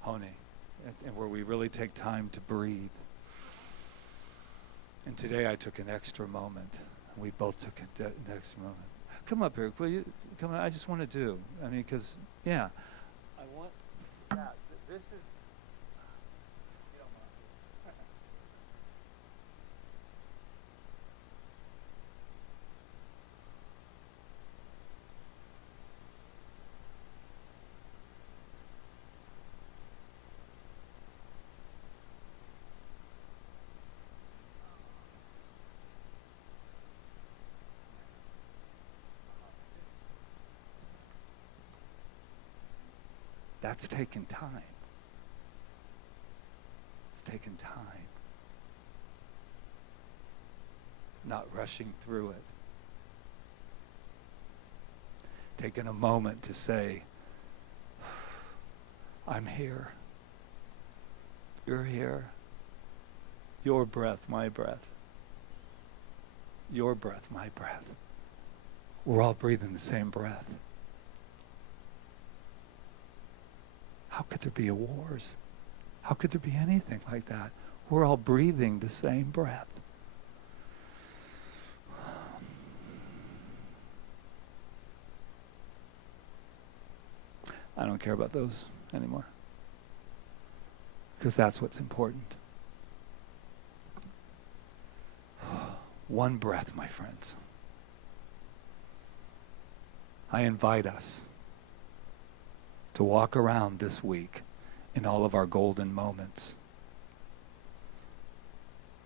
hone, and where we really take time to breathe. And today I took an extra moment. We both took an extra moment. Come up here, will you? Come on, I just want to do. I mean, because, I want that. This is, you don't mind. That's taken time. It's taken time. Not rushing through it. Taking a moment to say, I'm here. You're here. Your breath, my breath. Your breath, my breath. We're all breathing the same breath. How could there be a wars? How could there be anything like that? We're all breathing the same breath. I don't care about those anymore, because that's what's important. One breath, my friends. I invite us to walk around this week in all of our golden moments.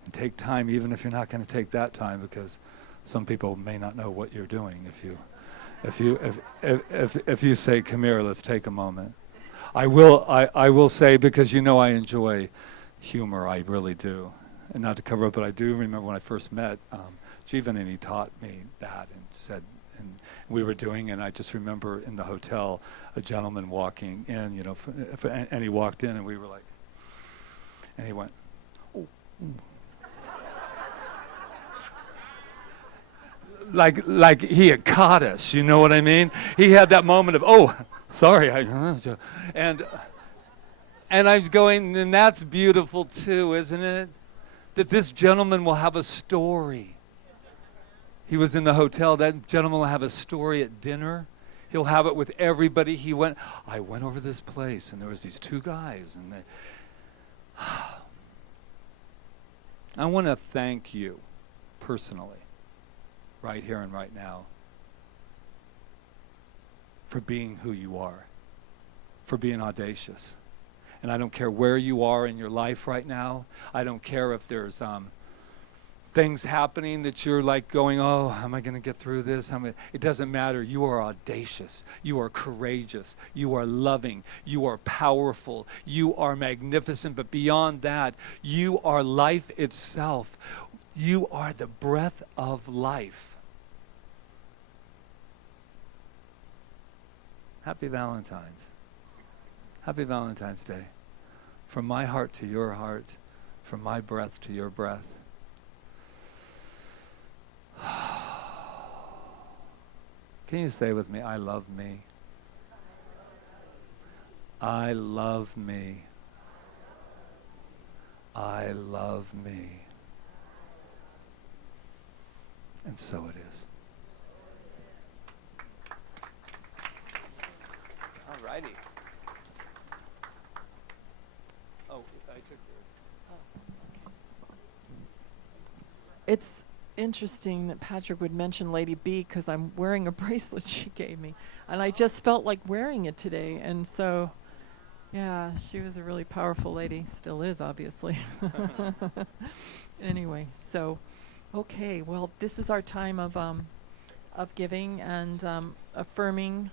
And take time, even if you're not going to take that time, because some people may not know what you're doing. If you say, come here, let's take a moment. I will say, because you know I enjoy humor, I really do. And not to cover up, but I do remember when I first met Jeevan, and he taught me that and said, and we were doing, and I just remember in the hotel, a gentleman walking in, you know, and he walked in, and we were like, and he went, oh. Like he had caught us, you know what I mean? He had that moment of, oh, sorry, and I was going, and that's beautiful too, isn't it? That this gentleman will have a story. He was in the hotel. That gentleman will have a story at dinner. He'll have it with everybody. I went over this place, and there was these two guys, and I want to thank you personally, right here and right now, for being who you are, for being audacious. And I don't care where you are in your life right now. I don't care if there's things happening that you're like going, oh, how am I going to get through this? It doesn't matter. You are audacious. You are courageous. You are loving. You are powerful. You are magnificent. But beyond that, you are life itself. You are the breath of life. Happy Valentine's. Happy Valentine's Day. From my heart to your heart, from my breath to your breath. Can you say with me, I love me? I love me. I love me. And so it is. All righty. Oh, I took yours. It's interesting that Patrick would mention Lady B, because I'm wearing a bracelet she gave me, and I just felt like wearing it today. And so, yeah, she was a really powerful lady. Still is, obviously. Anyway, so, okay, well, this is our time of giving and affirming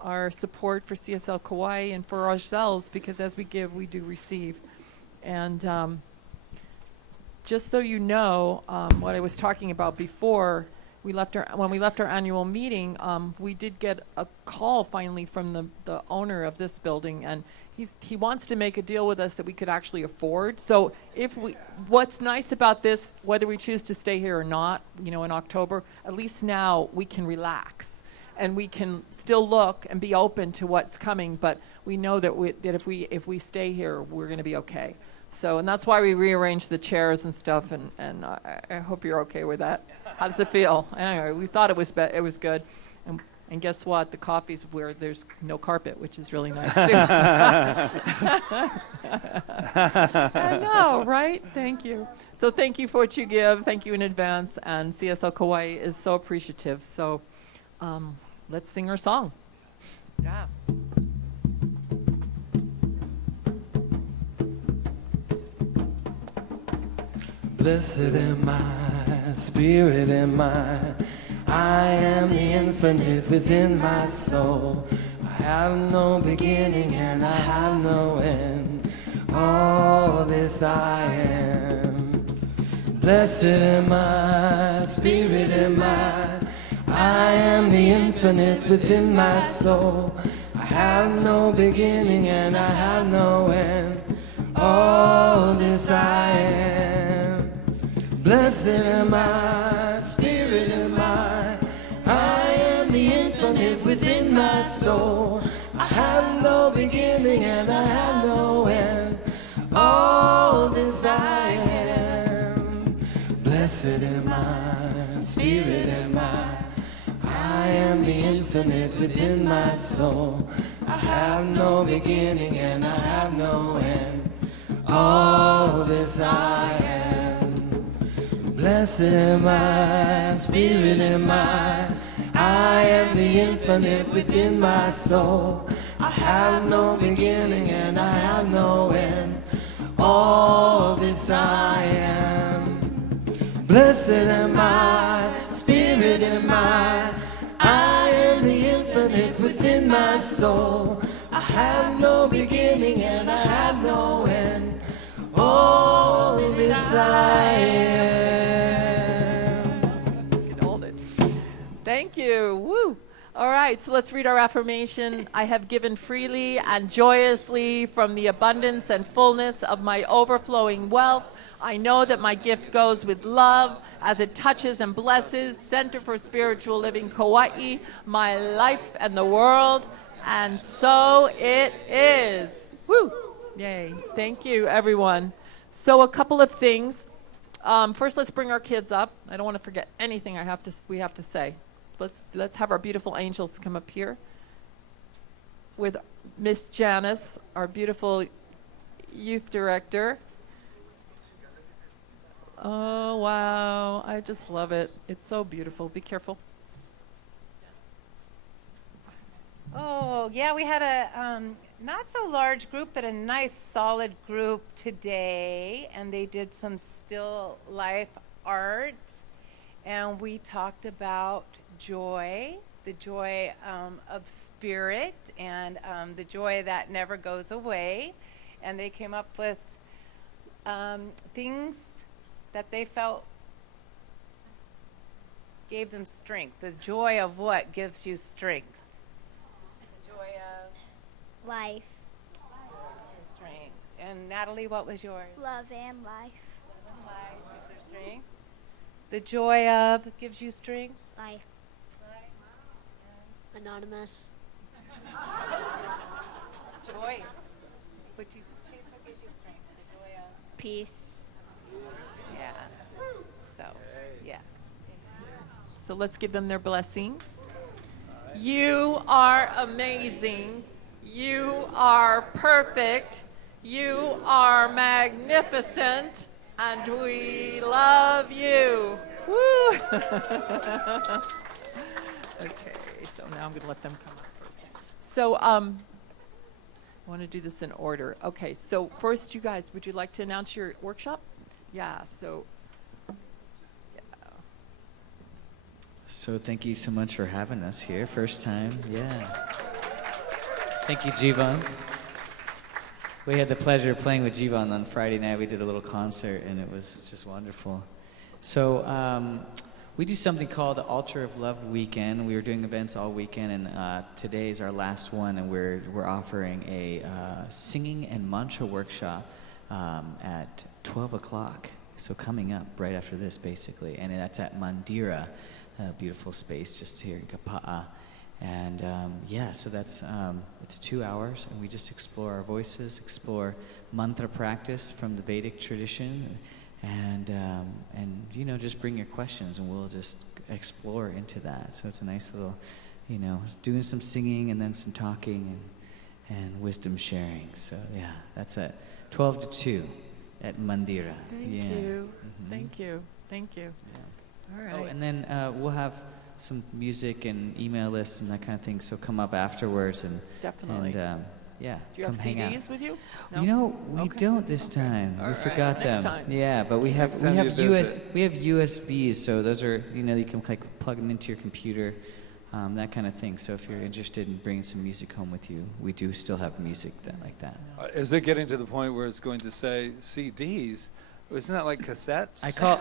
our support for CSL Kauai and for ourselves, because as we give, we do receive. And just so you know, what I was talking about before, when we left our annual meeting, we did get a call finally from the owner of this building, and he wants to make a deal with us that we could actually afford. So what's nice about this, whether we choose to stay here or not, you know, in October, at least now we can relax and we can still look and be open to what's coming, but we know that if we stay here, we're going to be okay. So, and that's why we rearranged the chairs and stuff, and I hope you're okay with that. How does it feel? Anyway, we thought it was good. And guess what? The coffee's where there's no carpet, which is really nice, too. I know, right? Thank you. So thank you for what you give. Thank you in advance. And CSL Kauai is so appreciative. So let's sing our song. Yeah. Blessed am I, spirit am I am the infinite within my soul. I have no beginning and I have no end. All this I am. Blessed am I, spirit am I am the infinite within my soul. I have no beginning and I have no end. All this I am. Blessed am I, spirit am I am the infinite within my soul. I have no beginning and I have no end. All this I am. Blessed am I, spirit am I am the infinite within my soul. I have no beginning and I have no end. All this I am. Blessed am I, spirit am I am the infinite within my soul. I have no beginning and I have no end. All this I am. Blessed am I, Spirit am I am the infinite within my soul. I have no beginning and I have no end. All this I am. You can hold it. Thank you. Woo. All right, so let's read our affirmation. I have given freely and joyously from the abundance and fullness of my overflowing wealth. I know that my gift goes with love as it touches and blesses Center for Spiritual Living Kaua'i, my life and the world. And so it is. Woo! Yay. Thank you, everyone. So a couple of things. First, let's bring our kids up. I don't want to forget anything we have to say. Let's have our beautiful angels come up here with Miss Janice, our beautiful youth director. Oh, wow. I just love it. It's so beautiful. Be careful. Oh, yeah, we had a not so large group, but a nice solid group today, and they did some still life art, and we talked about joy, the joy of spirit, and the joy that never goes away, and they came up with things that they felt gave them strength. The joy of what gives you strength? Joy of Life, your strength. And Natalie, what was yours? love, and life. Life gives her strength. The joy of gives you strength. Life. Anonymous. Choice. What gives you strength? The joy of. Peace. Yeah. So, yeah. So let's give them their blessing. You are amazing. You are perfect. You are magnificent. And we love you. Woo! Okay, so now I'm going to let them come up first. So I want to do this in order. Okay, so first, you guys, would you like to announce your workshop? Yeah, so. So thank you so much for having us here. First time, yeah. Thank you, Jivan. We had the pleasure of playing with Jivan on Friday night. We did a little concert, and it was just wonderful. So we do something called the Altar of Love Weekend. We were doing events all weekend, and today is our last one, and we're offering a singing and mantra workshop at 12 o'clock. So coming up right after this, basically, and that's at Mandira, a beautiful space just here in Kapa'a. And yeah, so that's it's 2 hours, and we just explore our voices, explore mantra practice from the Vedic tradition, and you know, just bring your questions, and we'll just explore into that. So it's a nice little, you know, doing some singing and then some talking and wisdom sharing. So yeah, that's at 12 to 2 at Mandira. Thank you. Mm-hmm. Thank you. Thank you. Yeah. All right. Oh, and then we'll have some music and email lists and that kind of thing. So come up afterwards and Definitely. And yeah, Do you have come hang out. CDs with you? You know, we Okay. don't this time. All We right, forgot next them. time. Yeah, but we have Next time you visit. we have USBs, so those are, you know, you can like plug them into your computer, that kind of thing. So if you're interested in bringing some music home with you, we do still have music like that. Is it getting to the point where it's going to say CDs? Isn't that like cassettes? I call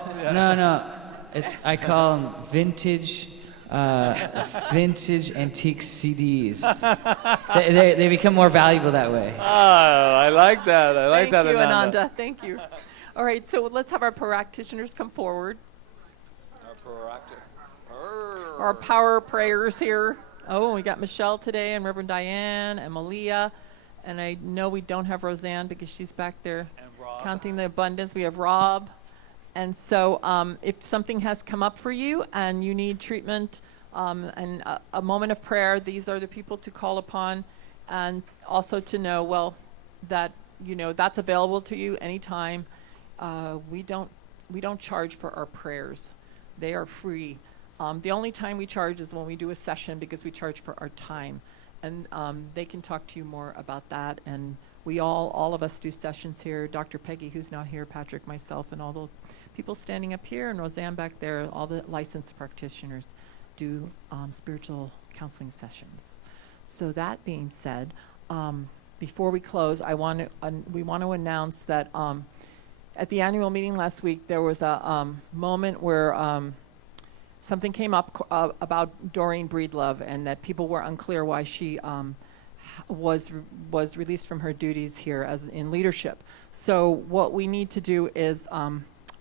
I call them vintage antique CDs. They become more valuable that way. Oh, I like that. I like that, Thank you, Ananda. Ananda. Thank you. All right, so let's have our practitioners come forward. Our power prayers here. Oh, we got Michelle today, and Reverend Diane, and Malia. And I know we don't have Roseanne because she's back there counting the abundance. We have Rob. And so if something has come up for you and you need treatment and a moment of prayer, these are the people to call upon. And also to know, well, that, you know, that's available to you anytime. We don't charge for our prayers. They are free. The only time we charge is when we do a session because we charge for our time. and they can talk to you more about that. And we all of us do sessions here. Dr. Peggy, who's not here, Patrick, myself, and all the people standing up here, and Roseanne back there, all the licensed practitioners do spiritual counseling sessions. So that being said, before we close, we want to announce that at the annual meeting last week, there was a moment where something came up about Doreen Breedlove, and that people were unclear why she was released from her duties here as in leadership. So what we need to do is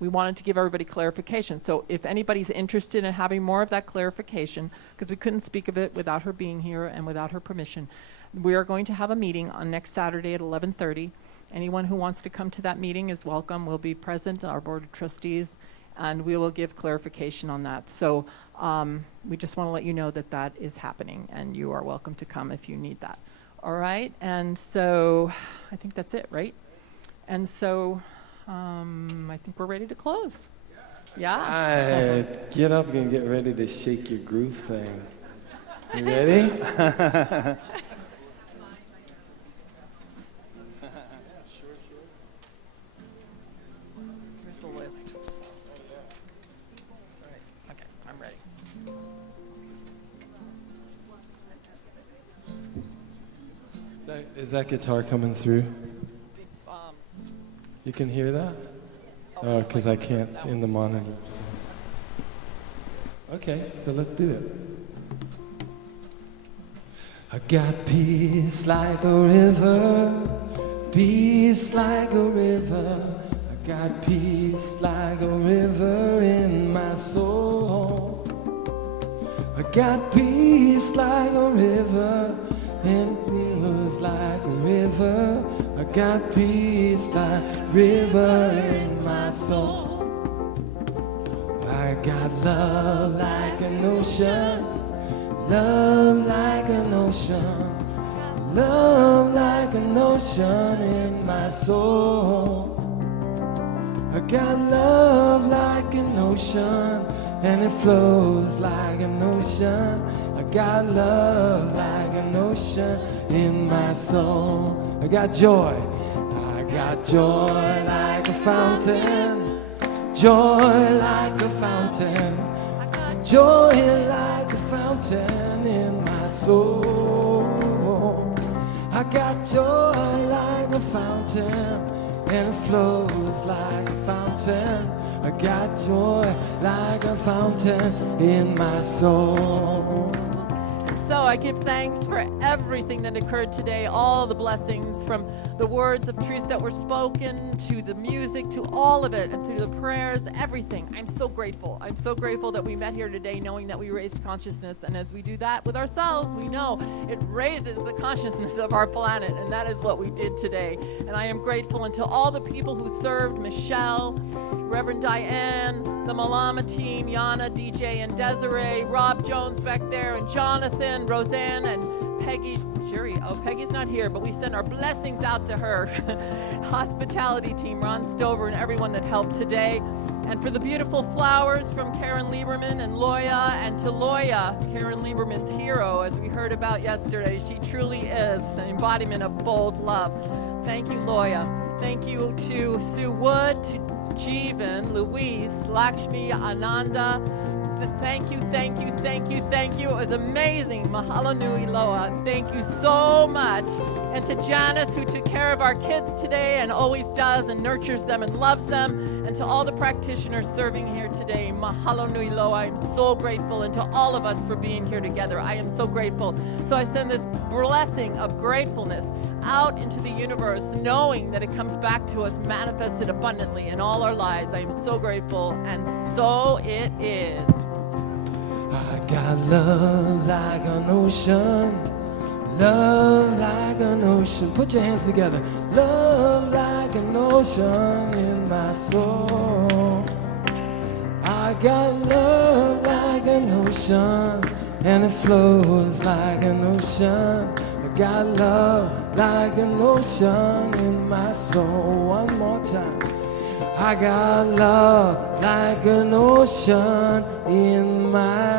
we wanted to give everybody clarification. So if anybody's interested in having more of that clarification, because we couldn't speak of it without her being here and without her permission, we are going to have a meeting on next Saturday at 11:30. Anyone who wants to come to that meeting is welcome. We'll be present, our board of trustees, and we will give clarification on that. So we just want to let you know that that is happening, and you are welcome to come if you need that. All right, and so I think that's it, right? And so I think we're ready to close. Yeah. All right, get up and get ready to shake your groove thing. You ready? Here's the list. Sorry. Okay, I'm ready. Is that guitar coming through? You can hear that? Oh, because I can't in the monitor. Okay, so let's do it. I got peace like a river, peace like a river. I got peace like a river in my soul. I got peace like a river, and it feels like a river. I got peace like river in my soul. I got love like an ocean, love like an ocean, love like an ocean in my soul. I got love like an ocean, and it flows like an ocean. I got love like an ocean in my soul. I got joy like a fountain, joy like a fountain, joy like a fountain in my soul. I got joy like a fountain, and it flows like a fountain. I got joy like a fountain in my soul. So I give thanks for everything that occurred today, all the blessings, from the words of truth that were spoken, to the music, to all of it, and through the prayers, everything. I'm so grateful. I'm so grateful that we met here today knowing that we raised consciousness. And as we do that with ourselves, we know it raises the consciousness of our planet. And that is what we did today. And I am grateful unto all the people who served, Michelle, Reverend Diane, the Malama team, Yana, DJ, and Desiree, Rob Jones back there, and Jonathan, Roseanne, and Peggy. Sherry, oh, Peggy's not here, but we send our blessings out to her. Hospitality team, Ron Stover, and everyone that helped today. And for the beautiful flowers from Karen Lieberman and Loya, and to Loya, Karen Lieberman's hero, as we heard about yesterday. She truly is the embodiment of bold love. Thank you, Loya. Thank you to Sue Wood, to Jeevan, Louise, Lakshmi, Ananda. Thank you, thank you, thank you, thank you. It was amazing. Mahalo nui loa. Thank you so much. And to Janice, who took care of our kids today and always does and nurtures them and loves them. And to all the practitioners serving here today, mahalo nui loa. I'm so grateful. And to all of us for being here together, I am so grateful. So I send this blessing of gratefulness out into the universe, knowing that it comes back to us manifested abundantly in all our lives. I am so grateful, and so it is. I got love like an ocean, love like an ocean. Put your hands together. Love like an ocean in my soul. I got love like an ocean, and it flows like an ocean. I got love like an ocean in my soul. One more time. I got love like an ocean in my